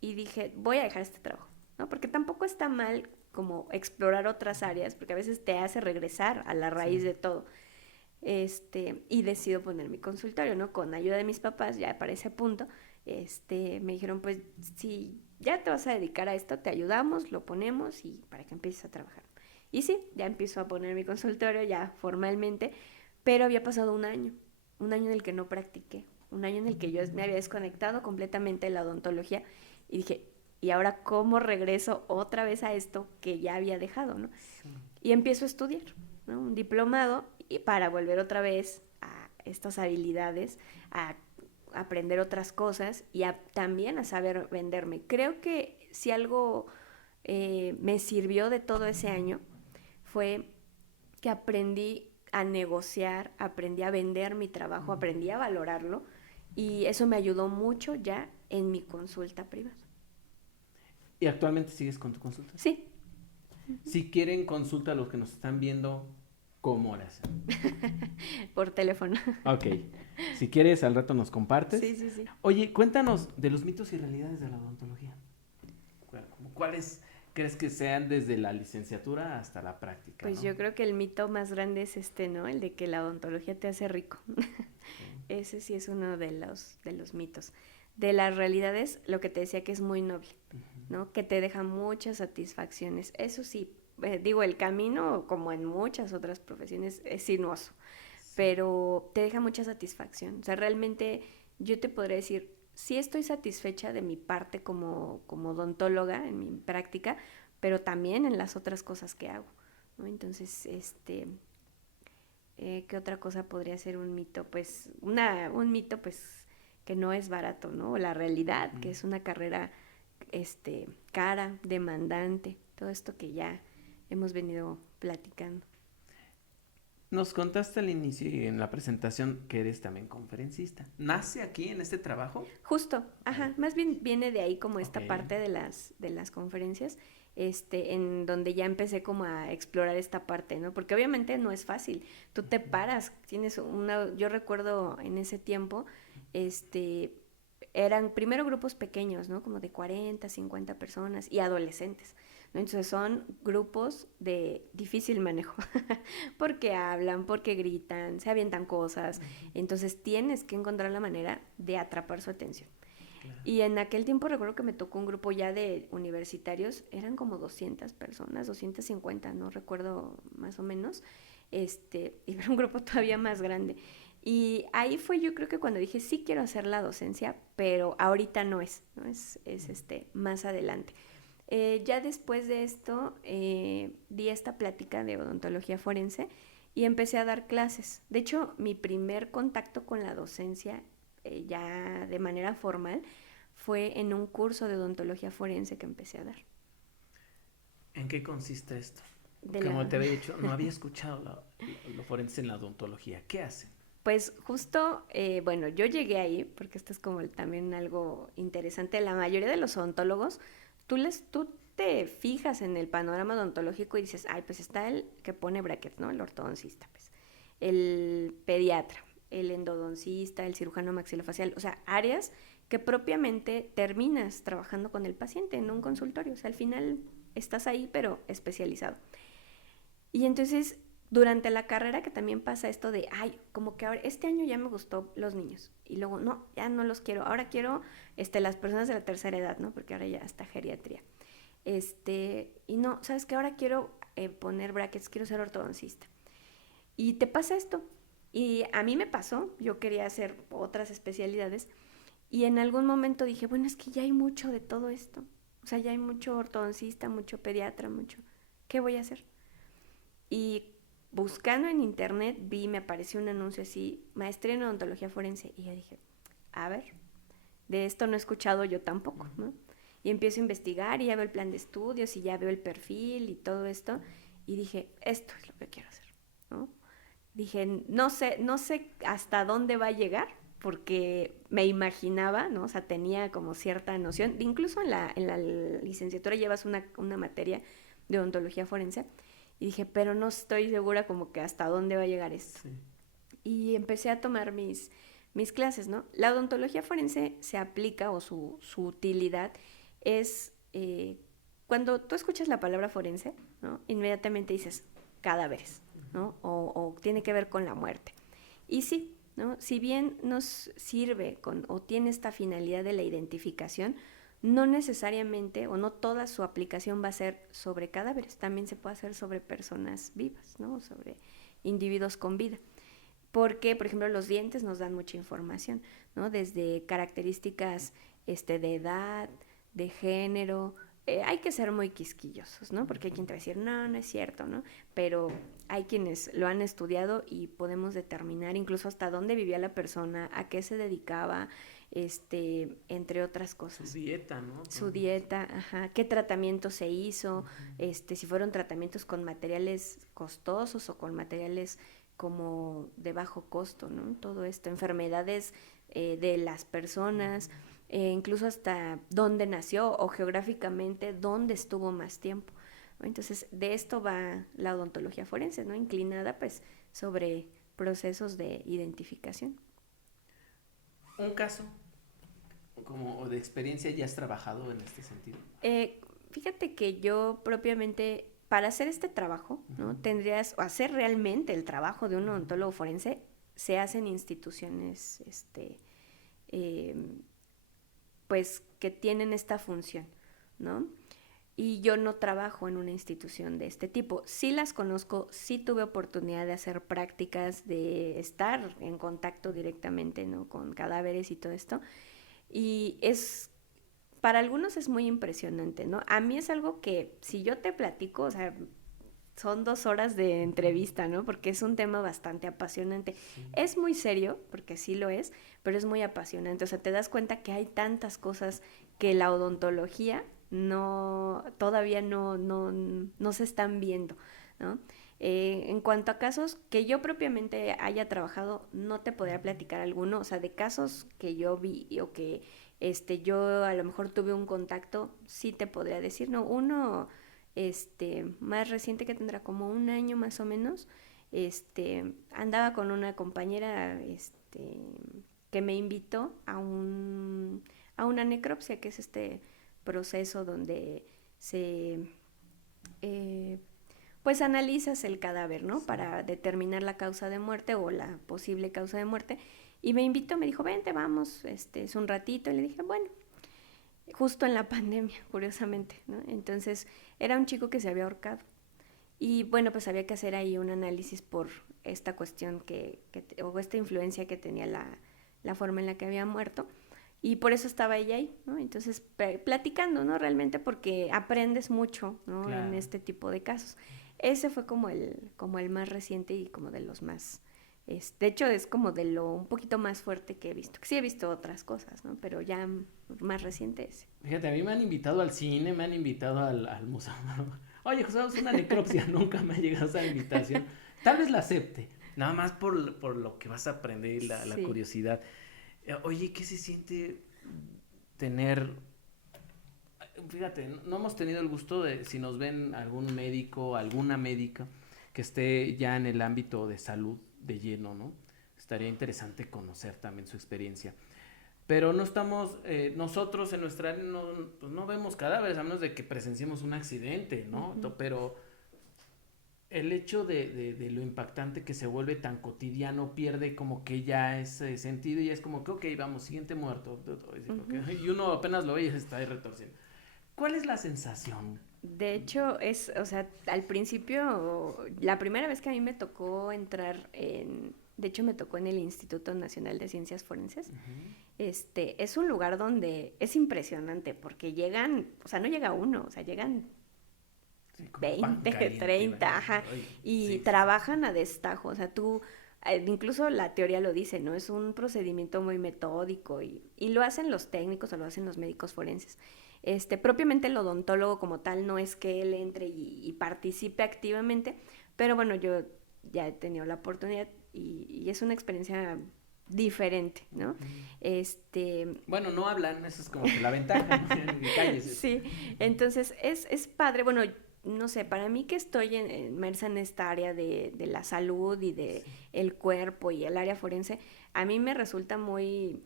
Y dije, voy a dejar este trabajo, ¿no? Porque tampoco está mal como explorar otras áreas, porque a veces te hace regresar a la raíz Sí. de todo. Y decido poner mi consultorio, ¿no? Con ayuda de mis papás, ya para ese punto, me dijeron, pues, si ya te vas a dedicar a esto, te ayudamos, lo ponemos y para que empieces a trabajar. Y sí, ya empiezo a poner mi consultorio ya formalmente, pero había pasado un año en el que no practiqué, un año en el que yo me había desconectado completamente de la odontología y dije, ¿y ahora cómo regreso otra vez a esto que ya había dejado, ¿no? Sí. Y empiezo a estudiar, ¿no? Un diplomado y para volver otra vez a estas habilidades, a aprender otras cosas y también a saber venderme. Creo que si algo me sirvió de todo ese año fue que aprendí a negociar, aprendí a vender mi trabajo, aprendí a valorarlo Y eso me ayudó mucho ya en mi consulta privada. ¿Y actualmente sigues con tu consulta? Sí. Si quieren consulta a los que nos están viendo, ¿cómo las hacen? Por teléfono. Ok. Si quieres, al rato nos compartes. Sí, sí, sí. Oye, cuéntanos de los mitos y realidades de la odontología. ¿Cuáles crees que sean desde la licenciatura hasta la práctica? Pues ¿no? yo creo que el mito más grande es ¿no? El de que la odontología te hace rico. Ese sí es uno de los mitos. De las realidades, lo que te decía que es muy noble, ¿no? Que te deja muchas satisfacciones. Eso sí, digo, el camino, como en muchas otras profesiones, es sinuoso, pero te deja mucha satisfacción. O sea, realmente yo te podría decir, sí estoy satisfecha de mi parte como odontóloga en mi práctica, pero también en las otras cosas que hago, ¿no? Entonces, ¿qué otra cosa podría ser un mito? Pues un mito, pues, que no es barato, ¿no? La realidad, que es una carrera, cara, demandante, todo esto que ya hemos venido platicando. Nos contaste al inicio y en la presentación que eres también conferencista. ¿Nace aquí en este trabajo? Justo, ajá, más bien viene de ahí como esta Ok. parte de las conferencias, en donde ya empecé como a explorar esta parte, ¿no? Porque obviamente no es fácil. Tú te paras, yo recuerdo en ese tiempo, eran primero grupos pequeños, ¿no? Como de 40, 50 personas y adolescentes, ¿no? Entonces son grupos de difícil manejo, porque hablan, porque gritan, se avientan cosas, entonces tienes que encontrar la manera de atrapar su atención. Claro. Y en aquel tiempo recuerdo que me tocó un grupo ya de universitarios, eran como 200 personas, 250, no recuerdo más o menos, y era un grupo todavía más grande. Y ahí fue yo creo que cuando dije, sí quiero hacer la docencia, pero ahorita no es, ¿no? Es más adelante. Ya después de esto, di esta plática de odontología forense y empecé a dar clases. De hecho, mi primer contacto con la docencia, ya de manera formal, fue en un curso de odontología forense que empecé a dar. ¿En qué consiste esto? De Como la... te había dicho, no había escuchado lo forense en la odontología. ¿Qué hacen? Pues justo, bueno, yo llegué ahí, porque esto es como también algo interesante. La mayoría de los odontólogos, tú te fijas en el panorama odontológico y dices, ay, pues está el que pone brackets, ¿no? El ortodoncista, pues. El pediatra, el endodoncista, el cirujano maxilofacial, o sea, áreas que propiamente terminas trabajando con el paciente en un consultorio. O sea, al final estás ahí, pero especializado. Y entonces, durante la carrera que también pasa esto de, ay, como que ahora, este año ya me gustó los niños. Y luego, no, ya no los quiero. Ahora quiero las personas de la tercera edad, ¿no? Porque ahora ya está geriatría. Y no, ¿sabes qué? Ahora quiero poner brackets, quiero ser ortodoncista. Y te pasa esto. Y a mí me pasó, yo quería hacer otras especialidades. Y en algún momento dije, bueno, es que ya hay mucho de todo esto. O sea, ya hay mucho ortodoncista, mucho pediatra, mucho. ¿Qué voy a hacer? Y buscando en internet me apareció un anuncio así, maestría en odontología forense. Y yo dije, a ver, de esto no he escuchado yo tampoco, ¿no? Y empiezo a investigar y ya veo el plan de estudios y ya veo el perfil y todo esto. Y dije, esto es lo que quiero hacer, ¿no? Dije, no sé hasta dónde va a llegar, porque me imaginaba, ¿no? O sea, tenía como cierta noción. Incluso en la licenciatura llevas una materia de odontología forense. Y dije, pero no estoy segura como que hasta dónde va a llegar esto. Sí. Y empecé a tomar mis clases, ¿no? La odontología forense se aplica, o su utilidad es, cuando tú escuchas la palabra forense, ¿no? Inmediatamente dices cadáveres, ¿no? O tiene que ver con la muerte. Y sí, ¿no? Si bien nos sirve o tiene esta finalidad de la identificación, no necesariamente o no toda su aplicación va a ser sobre cadáveres, también se puede hacer sobre personas vivas, ¿no? Sobre individuos con vida. Porque, por ejemplo, los dientes nos dan mucha información, ¿no? Desde características de edad, de género. Hay que ser muy quisquillosos, ¿no? Porque hay quien te va a decir, no, no es cierto, ¿no? Pero hay quienes lo han estudiado y podemos determinar incluso hasta dónde vivía la persona, a qué se dedicaba, entre otras cosas. Su dieta, ¿no? Su dieta, ajá, qué tratamiento se hizo, si fueron tratamientos con materiales costosos o con materiales como de bajo costo, ¿no? Todo esto, enfermedades de las personas, incluso hasta dónde nació o geográficamente dónde estuvo más tiempo, ¿no? Entonces, de esto va la odontología forense, ¿no? Inclinada pues sobre procesos de identificación. Un caso como de experiencia, ¿ya has trabajado en este sentido? Fíjate que yo propiamente, para hacer este trabajo, ¿no? Tendrías, o hacer realmente el trabajo de un odontólogo forense, se hace en instituciones, eh, pues, que tienen esta función, ¿no? Y yo no trabajo en una institución de este tipo. Sí las conozco, sí tuve oportunidad de hacer prácticas, de estar en contacto directamente, ¿no? Con cadáveres y todo esto. Y para algunos es muy impresionante, ¿no? A mí es algo que, si yo te platico, o sea, son 2 horas de entrevista, ¿no? Porque es un tema bastante apasionante. Sí. Es muy serio, porque sí lo es, pero es muy apasionante. O sea, te das cuenta que hay tantas cosas que la odontología todavía no se están viendo, ¿no? En cuanto a casos que yo propiamente haya trabajado, no te podría platicar alguno, o sea, de casos que yo vi o que yo a lo mejor tuve un contacto, sí te podría decir, no, uno más reciente que tendrá como un año más o menos, andaba con una compañera que me invitó a una necropsia, que es este proceso donde se pues analizas el cadáver, ¿no? Sí. Para determinar la causa de muerte o la posible causa de muerte. Y me invitó, me dijo, vente, vamos, es un ratito. Y le dije, bueno, justo en la pandemia, curiosamente, ¿no? Entonces, era un chico que se había ahorcado. Y bueno, pues había que hacer ahí un análisis por esta cuestión o esta influencia que tenía la forma en la que había muerto. Y por eso estaba ella ahí, ¿no? Entonces, platicando, ¿no? Realmente porque aprendes mucho, ¿no? Claro. En este tipo de casos. Ese fue como el más reciente y como de los más... de hecho, es como de lo un poquito más fuerte que he visto. Sí he visto otras cosas, ¿no? Pero ya más reciente ese. Fíjate, a mí me han invitado al cine, me han invitado al museo. Oye, José, es una necropsia, nunca me ha llegado esa invitación. Tal vez la acepte, nada más por lo que vas a aprender y la curiosidad. Oye, ¿qué se siente tener? Fíjate, no hemos tenido el gusto de, si nos ven algún médico, alguna médica que esté ya en el ámbito de salud de lleno, ¿no? Estaría interesante conocer también su experiencia. Pero no estamos, nosotros en nuestra área pues no vemos cadáveres, a menos de que presenciemos un accidente, ¿no? Uh-huh. Pero el hecho de lo impactante que se vuelve tan cotidiano pierde como que ya ese sentido y es como que, ok, vamos, siguiente muerto. Uh-huh. Y uno apenas lo ve y se está ahí retorciendo. ¿Cuál es la sensación? De hecho, o sea, al principio, la primera vez que a mí me tocó entrar de hecho me tocó en el Instituto Nacional de Ciencias Forenses, uh-huh. Es un lugar donde es impresionante porque llegan, o sea, no llega uno, o sea, llegan 20, caliente, 30, ajá, y trabajan a destajo, o sea, tú, incluso la teoría lo dice, ¿no? Es un procedimiento muy metódico y lo hacen los técnicos o lo hacen los médicos forenses. Propiamente el odontólogo como tal no es que él entre y participe activamente, pero bueno, yo ya he tenido la oportunidad y es una experiencia diferente, ¿no? Uh-huh. Bueno, no hablan, eso es como que la ventaja, ¿no? Sí, entonces es padre, bueno, no sé, para mí que estoy inmersa en esta área de la salud y de el cuerpo y el área forense, a mí me resulta muy,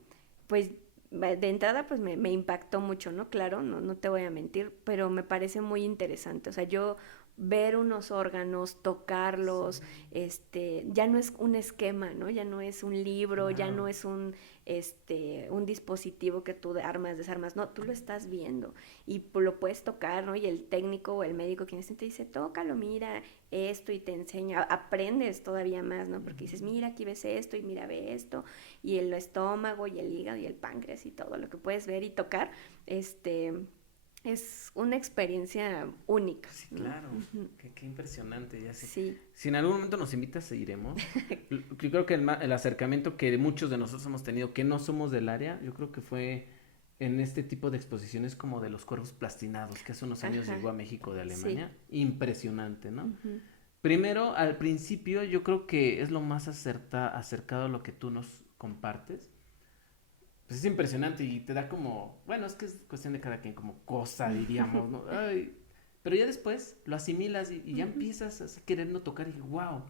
pues, de entrada pues me impactó mucho, ¿no? Claro, no te voy a mentir, pero me parece muy interesante, o sea, yo ver unos órganos, tocarlos, ya no es un esquema, ¿no? Ya no es un libro, wow. Ya no es un dispositivo que tú armas, desarmas, no, tú lo estás viendo y lo puedes tocar, ¿no? Y el técnico o el médico quien te dice, tócalo, mira esto y te enseña, aprendes todavía más, ¿no? Porque dices, mira, aquí ves esto y mira, ve esto, y el estómago y el hígado y el páncreas y todo lo que puedes ver y tocar, es una experiencia única. Sí, claro. Uh-huh. Qué impresionante. Ya sé. Sí. Si en algún momento nos invitas, iremos. Yo creo que el acercamiento que muchos de nosotros hemos tenido, que no somos del área, yo creo que fue en este tipo de exposiciones como de los cuerpos plastinados, que hace unos años llegó a México de Alemania. Sí. Impresionante, ¿no? Uh-huh. Primero, al principio, yo creo que es lo más acercado a lo que tú nos compartes, pues es impresionante y te da como, bueno, es que es cuestión de cada quien, como cosa, diríamos, ¿no? Ay, pero ya después lo asimilas y ya empiezas a quererlo tocar y wow,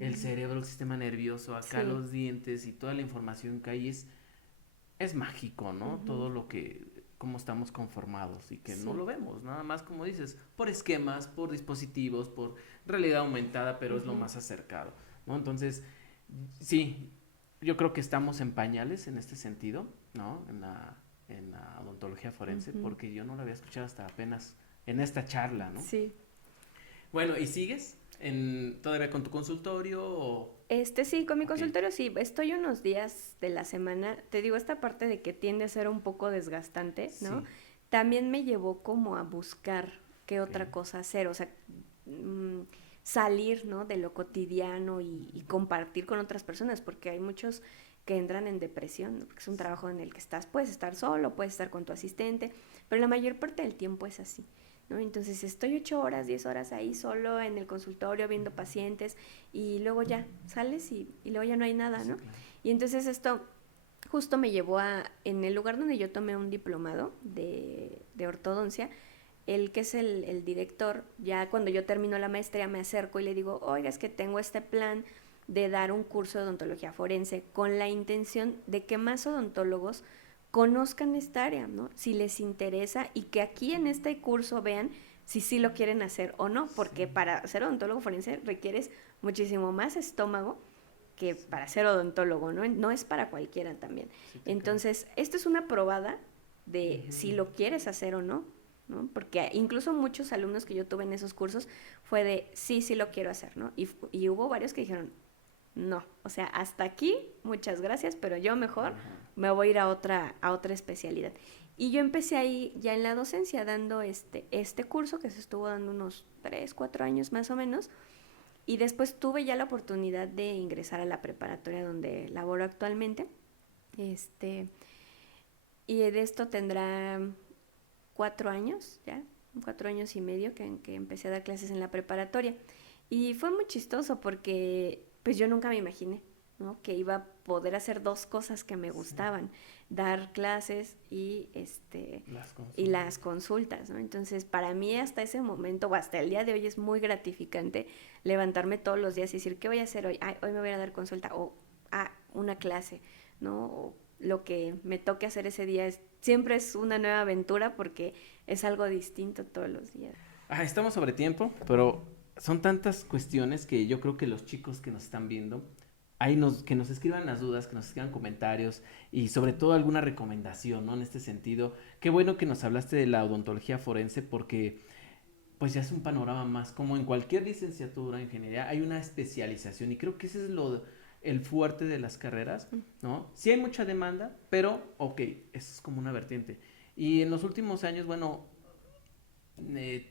el cerebro, el sistema nervioso, acá Sí. los dientes y toda la información que hay es mágico, ¿no? Todo lo que, cómo estamos conformados y que no Sí. lo vemos, nada más como dices, por esquemas, por dispositivos, por realidad aumentada, pero es lo más acercado, ¿no? Entonces, sí, yo creo que estamos en pañales en este sentido, ¿no? En la odontología forense, porque yo no lo había escuchado hasta apenas en esta charla, ¿no? Sí. Bueno, ¿y sigues todavía con tu consultorio o...? Sí, con mi Ok, consultorio sí, estoy unos días de la semana. Te digo, esta parte de que tiende a ser un poco desgastante, ¿no? sí, También me llevó como a buscar qué ok, otra cosa hacer, o sea, mm, salir, ¿no? De lo cotidiano y compartir con otras personas, porque hay muchos que entran en depresión, ¿no? Porque es un trabajo en el que puedes estar solo, puedes estar con tu asistente, pero la mayor parte del tiempo es así, ¿no? Entonces estoy 8 horas, 10 horas ahí solo en el consultorio viendo pacientes y luego ya sales y luego ya no hay nada, sí, ¿no? claro. Y entonces esto justo me llevó en el lugar donde yo tomé un diplomado de ortodoncia, el que es el director, ya cuando yo termino la maestría me acerco y le digo, oiga, es que tengo este plan de dar un curso de odontología forense con la intención de que más odontólogos conozcan esta área, ¿no? Si les interesa y que aquí en este curso vean si sí lo quieren hacer o no, porque Sí, para ser odontólogo forense requieres muchísimo más estómago que sí, para ser odontólogo, ¿no? No es para cualquiera también. sí te creo. Entonces, esto es una probada de si Ujú. lo quieres hacer o no, ¿no? Porque incluso muchos alumnos que yo tuve en esos cursos fue de sí, sí lo quiero hacer, ¿no? Y hubo varios que dijeron, no, o sea, hasta aquí, muchas gracias, pero yo mejor Ajá. me voy a ir a otra especialidad. Y yo empecé ahí ya en la docencia dando este curso que se estuvo dando unos 3, 4 años más o menos. Y después tuve ya la oportunidad de ingresar a la preparatoria donde laboro actualmente. Este, y de esto tendrá 4 años ya, 4 años y medio que empecé a dar clases en la preparatoria. Y fue muy chistoso porque pues yo nunca me imaginé, ¿no? Que iba a poder hacer dos cosas que me Sí, gustaban, dar clases las y las consultas. consultas, ¿no? Entonces, para mí hasta ese momento o hasta el día de hoy es muy gratificante levantarme todos los días y decir, ¿qué voy a hacer hoy? Ay, hoy me voy a dar consulta o una clase, ¿no? O lo que me toque hacer ese día siempre es una nueva aventura porque es algo distinto todos los días. Estamos sobre tiempo, pero son tantas cuestiones que yo creo que los chicos que nos están viendo, que nos escriban las dudas, que nos escriban comentarios y sobre todo alguna recomendación, ¿no? En este sentido, qué bueno que nos hablaste de la odontología forense porque pues ya es un panorama más, como en cualquier licenciatura, ingeniería, hay una especialización y creo que ese es el fuerte de las carreras, ¿no? Sí hay mucha demanda, pero ok, eso es como una vertiente. Y en los últimos años, bueno,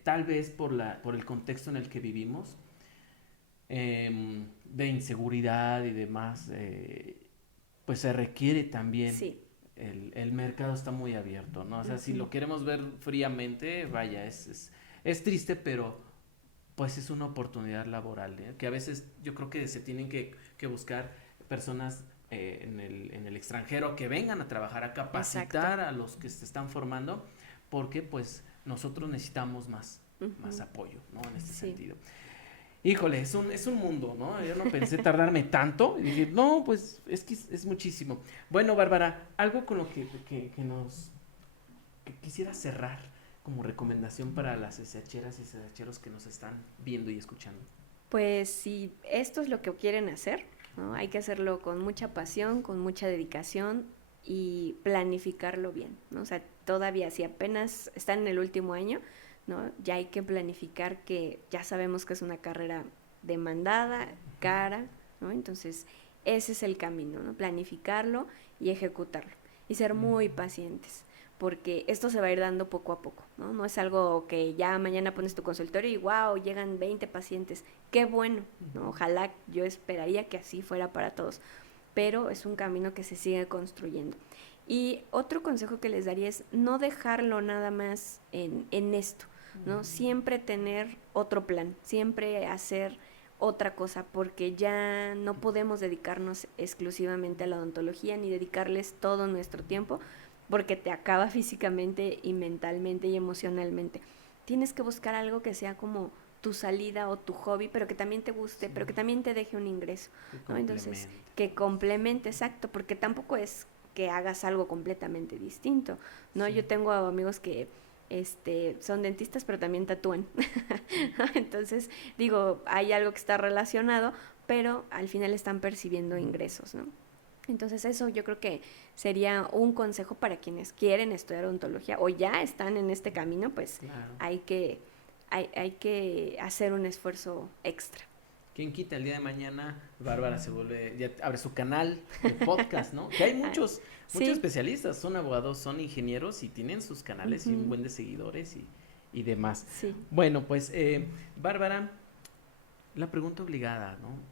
tal vez por el contexto en el que vivimos, de inseguridad y demás, pues se requiere también, Sí. el mercado está muy abierto, ¿no? O sea, si Ujú. lo queremos ver fríamente, vaya, es triste, pero pues es una oportunidad laboral, ¿eh? Que a veces yo creo que se tienen que buscar personas en el extranjero que vengan a trabajar, a Exacto. capacitar a los que se están formando, porque pues nosotros necesitamos más Ujú. apoyo, ¿no? En este Sí. sentido. Híjole, es un mundo, ¿no? Yo no pensé tardarme tanto. Y dije, no, pues es que es muchísimo. Bueno, Bárbara, algo con lo que quisiera cerrar como recomendación para las SHeras y SHeros que nos están viendo y escuchando. Pues si esto es lo que quieren hacer, ¿no? Hay que hacerlo con mucha pasión, con mucha dedicación y planificarlo bien, ¿no? O sea, todavía si apenas están en el último año, ¿no? Ya hay que planificar que ya sabemos que es una carrera demandada, cara, ¿no? Entonces, ese es el camino, ¿no? Planificarlo y ejecutarlo y ser Ujú, muy pacientes porque esto se va a ir dando poco a poco, ¿no? No es algo que ya mañana pones tu consultorio y wow, llegan 20 pacientes, qué bueno, ¿no? ujú, Ojalá, yo esperaría que así fuera para todos, pero es un camino que se sigue construyendo. Y otro consejo que les daría es no dejarlo nada más en esto, ¿no? ujú. Siempre tener otro plan, siempre hacer otra cosa, porque ya no podemos dedicarnos exclusivamente a la odontología ni dedicarles todo nuestro tiempo, porque te acaba físicamente y mentalmente y emocionalmente. Tienes que buscar algo que sea como tu salida o tu hobby, pero que también te guste, pero que también te deje un ingreso, ¿no? Entonces, que complemente, exacto, porque tampoco es que hagas algo completamente distinto, ¿no? Yo tengo amigos que son dentistas, pero también tatúan. Entonces, digo, hay algo que está relacionado, pero al final están percibiendo ingresos, ¿no? Entonces eso yo creo que sería un consejo para quienes quieren estudiar odontología o ya están en este camino, pues hay que hacer un esfuerzo extra. ¿Quién quita el día de mañana Bárbara ya abre su canal de podcast, ¿no? Que hay muchos especialistas, son abogados, son ingenieros y tienen sus canales y un buen de seguidores y demás. Sí. Bueno, pues Bárbara, la pregunta obligada, ¿no?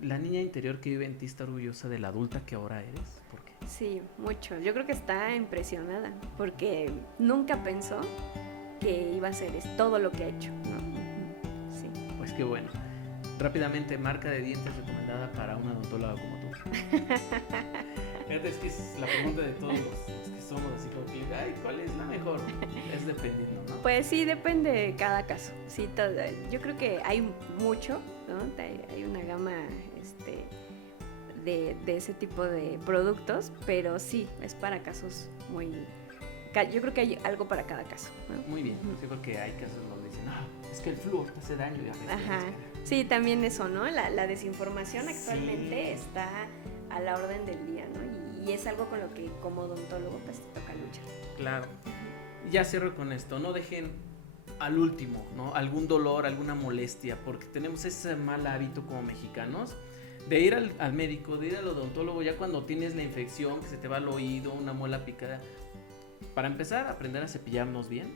La niña interior que vive en ti está orgullosa de la adulta que ahora eres. ¿Por qué? Sí, mucho. Yo creo que está impresionada porque nunca pensó que iba a hacer todo lo que ha hecho, ¿no? Sí. Pues qué bueno. Rápidamente, marca de dientes recomendada para una odontóloga como tú. Fíjate, es que es la pregunta de todos los que somos así como que, ay, ¿cuál es la mejor? Es dependiendo, ¿no? Pues sí, depende de cada caso. Sí, yo creo que hay mucho, ¿no? Hay una gama de ese tipo de productos, pero sí, es para casos muy... Yo creo que hay algo para cada caso, ¿no? Muy bien, sí, porque hay casos donde dicen, es que el flúor te hace daño. Ajá, sí, también eso, ¿no? La desinformación actualmente está a la orden del día, ¿no? Y es algo con lo que como odontólogo pues te toca luchar. Claro. Ya cierro con esto, no dejen al último, ¿no? Algún dolor, alguna molestia, porque tenemos ese mal hábito como mexicanos de ir al médico, de ir al odontólogo ya cuando tienes la infección, que se te va al oído, una muela picada. Para empezar, aprender a cepillarnos bien,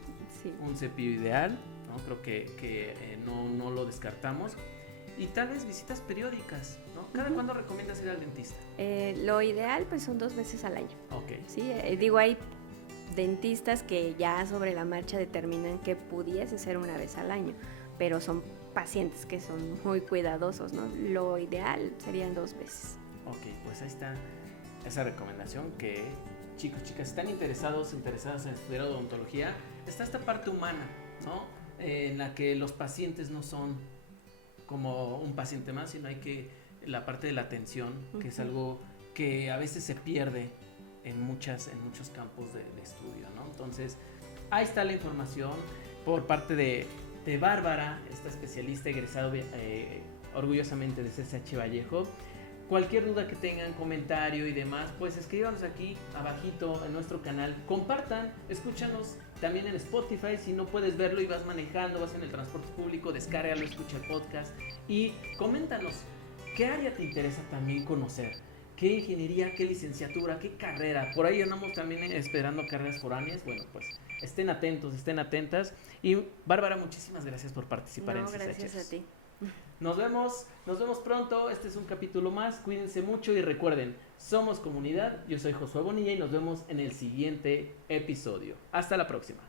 un cepillo ideal, ¿no? Creo que no lo descartamos. Y tal vez visitas periódicas, ¿no? ¿Cada cuándo recomiendas ir al dentista? Lo ideal pues son 2 veces al año. Ok. Sí, digo, hay dentistas que ya sobre la marcha determinan que pudiese ser 1 vez al año, pero son pacientes que son muy cuidadosos, ¿no? Lo ideal serían 2 veces. Ok, pues ahí está esa recomendación que chicos, chicas, están interesadas en estudiar odontología, está esta parte humana, ¿no? En la que los pacientes no son como un paciente más, sino hay que la parte de la atención, que es algo que a veces se pierde en muchos campos de estudio, ¿no? Entonces, ahí está la información por parte de Bárbara, esta especialista egresado orgullosamente de CCH Vallejo. Cualquier duda que tengan, comentario y demás, pues escríbanos aquí abajito en nuestro canal. Compartan, escúchanos también en Spotify. Si no puedes verlo y vas manejando, vas en el transporte público, descárgalo, escucha el podcast y coméntanos qué área te interesa también conocer. ¿Qué ingeniería, qué licenciatura, qué carrera? Por ahí andamos también esperando carreras foráneas. Bueno, pues estén atentos, estén atentas. Y Bárbara, muchísimas gracias por participar en CCH. Gracias a ti. Nos vemos pronto. Este es un capítulo más. Cuídense mucho y recuerden, somos comunidad. Yo soy Josué Bonilla y nos vemos en el siguiente episodio. Hasta la próxima.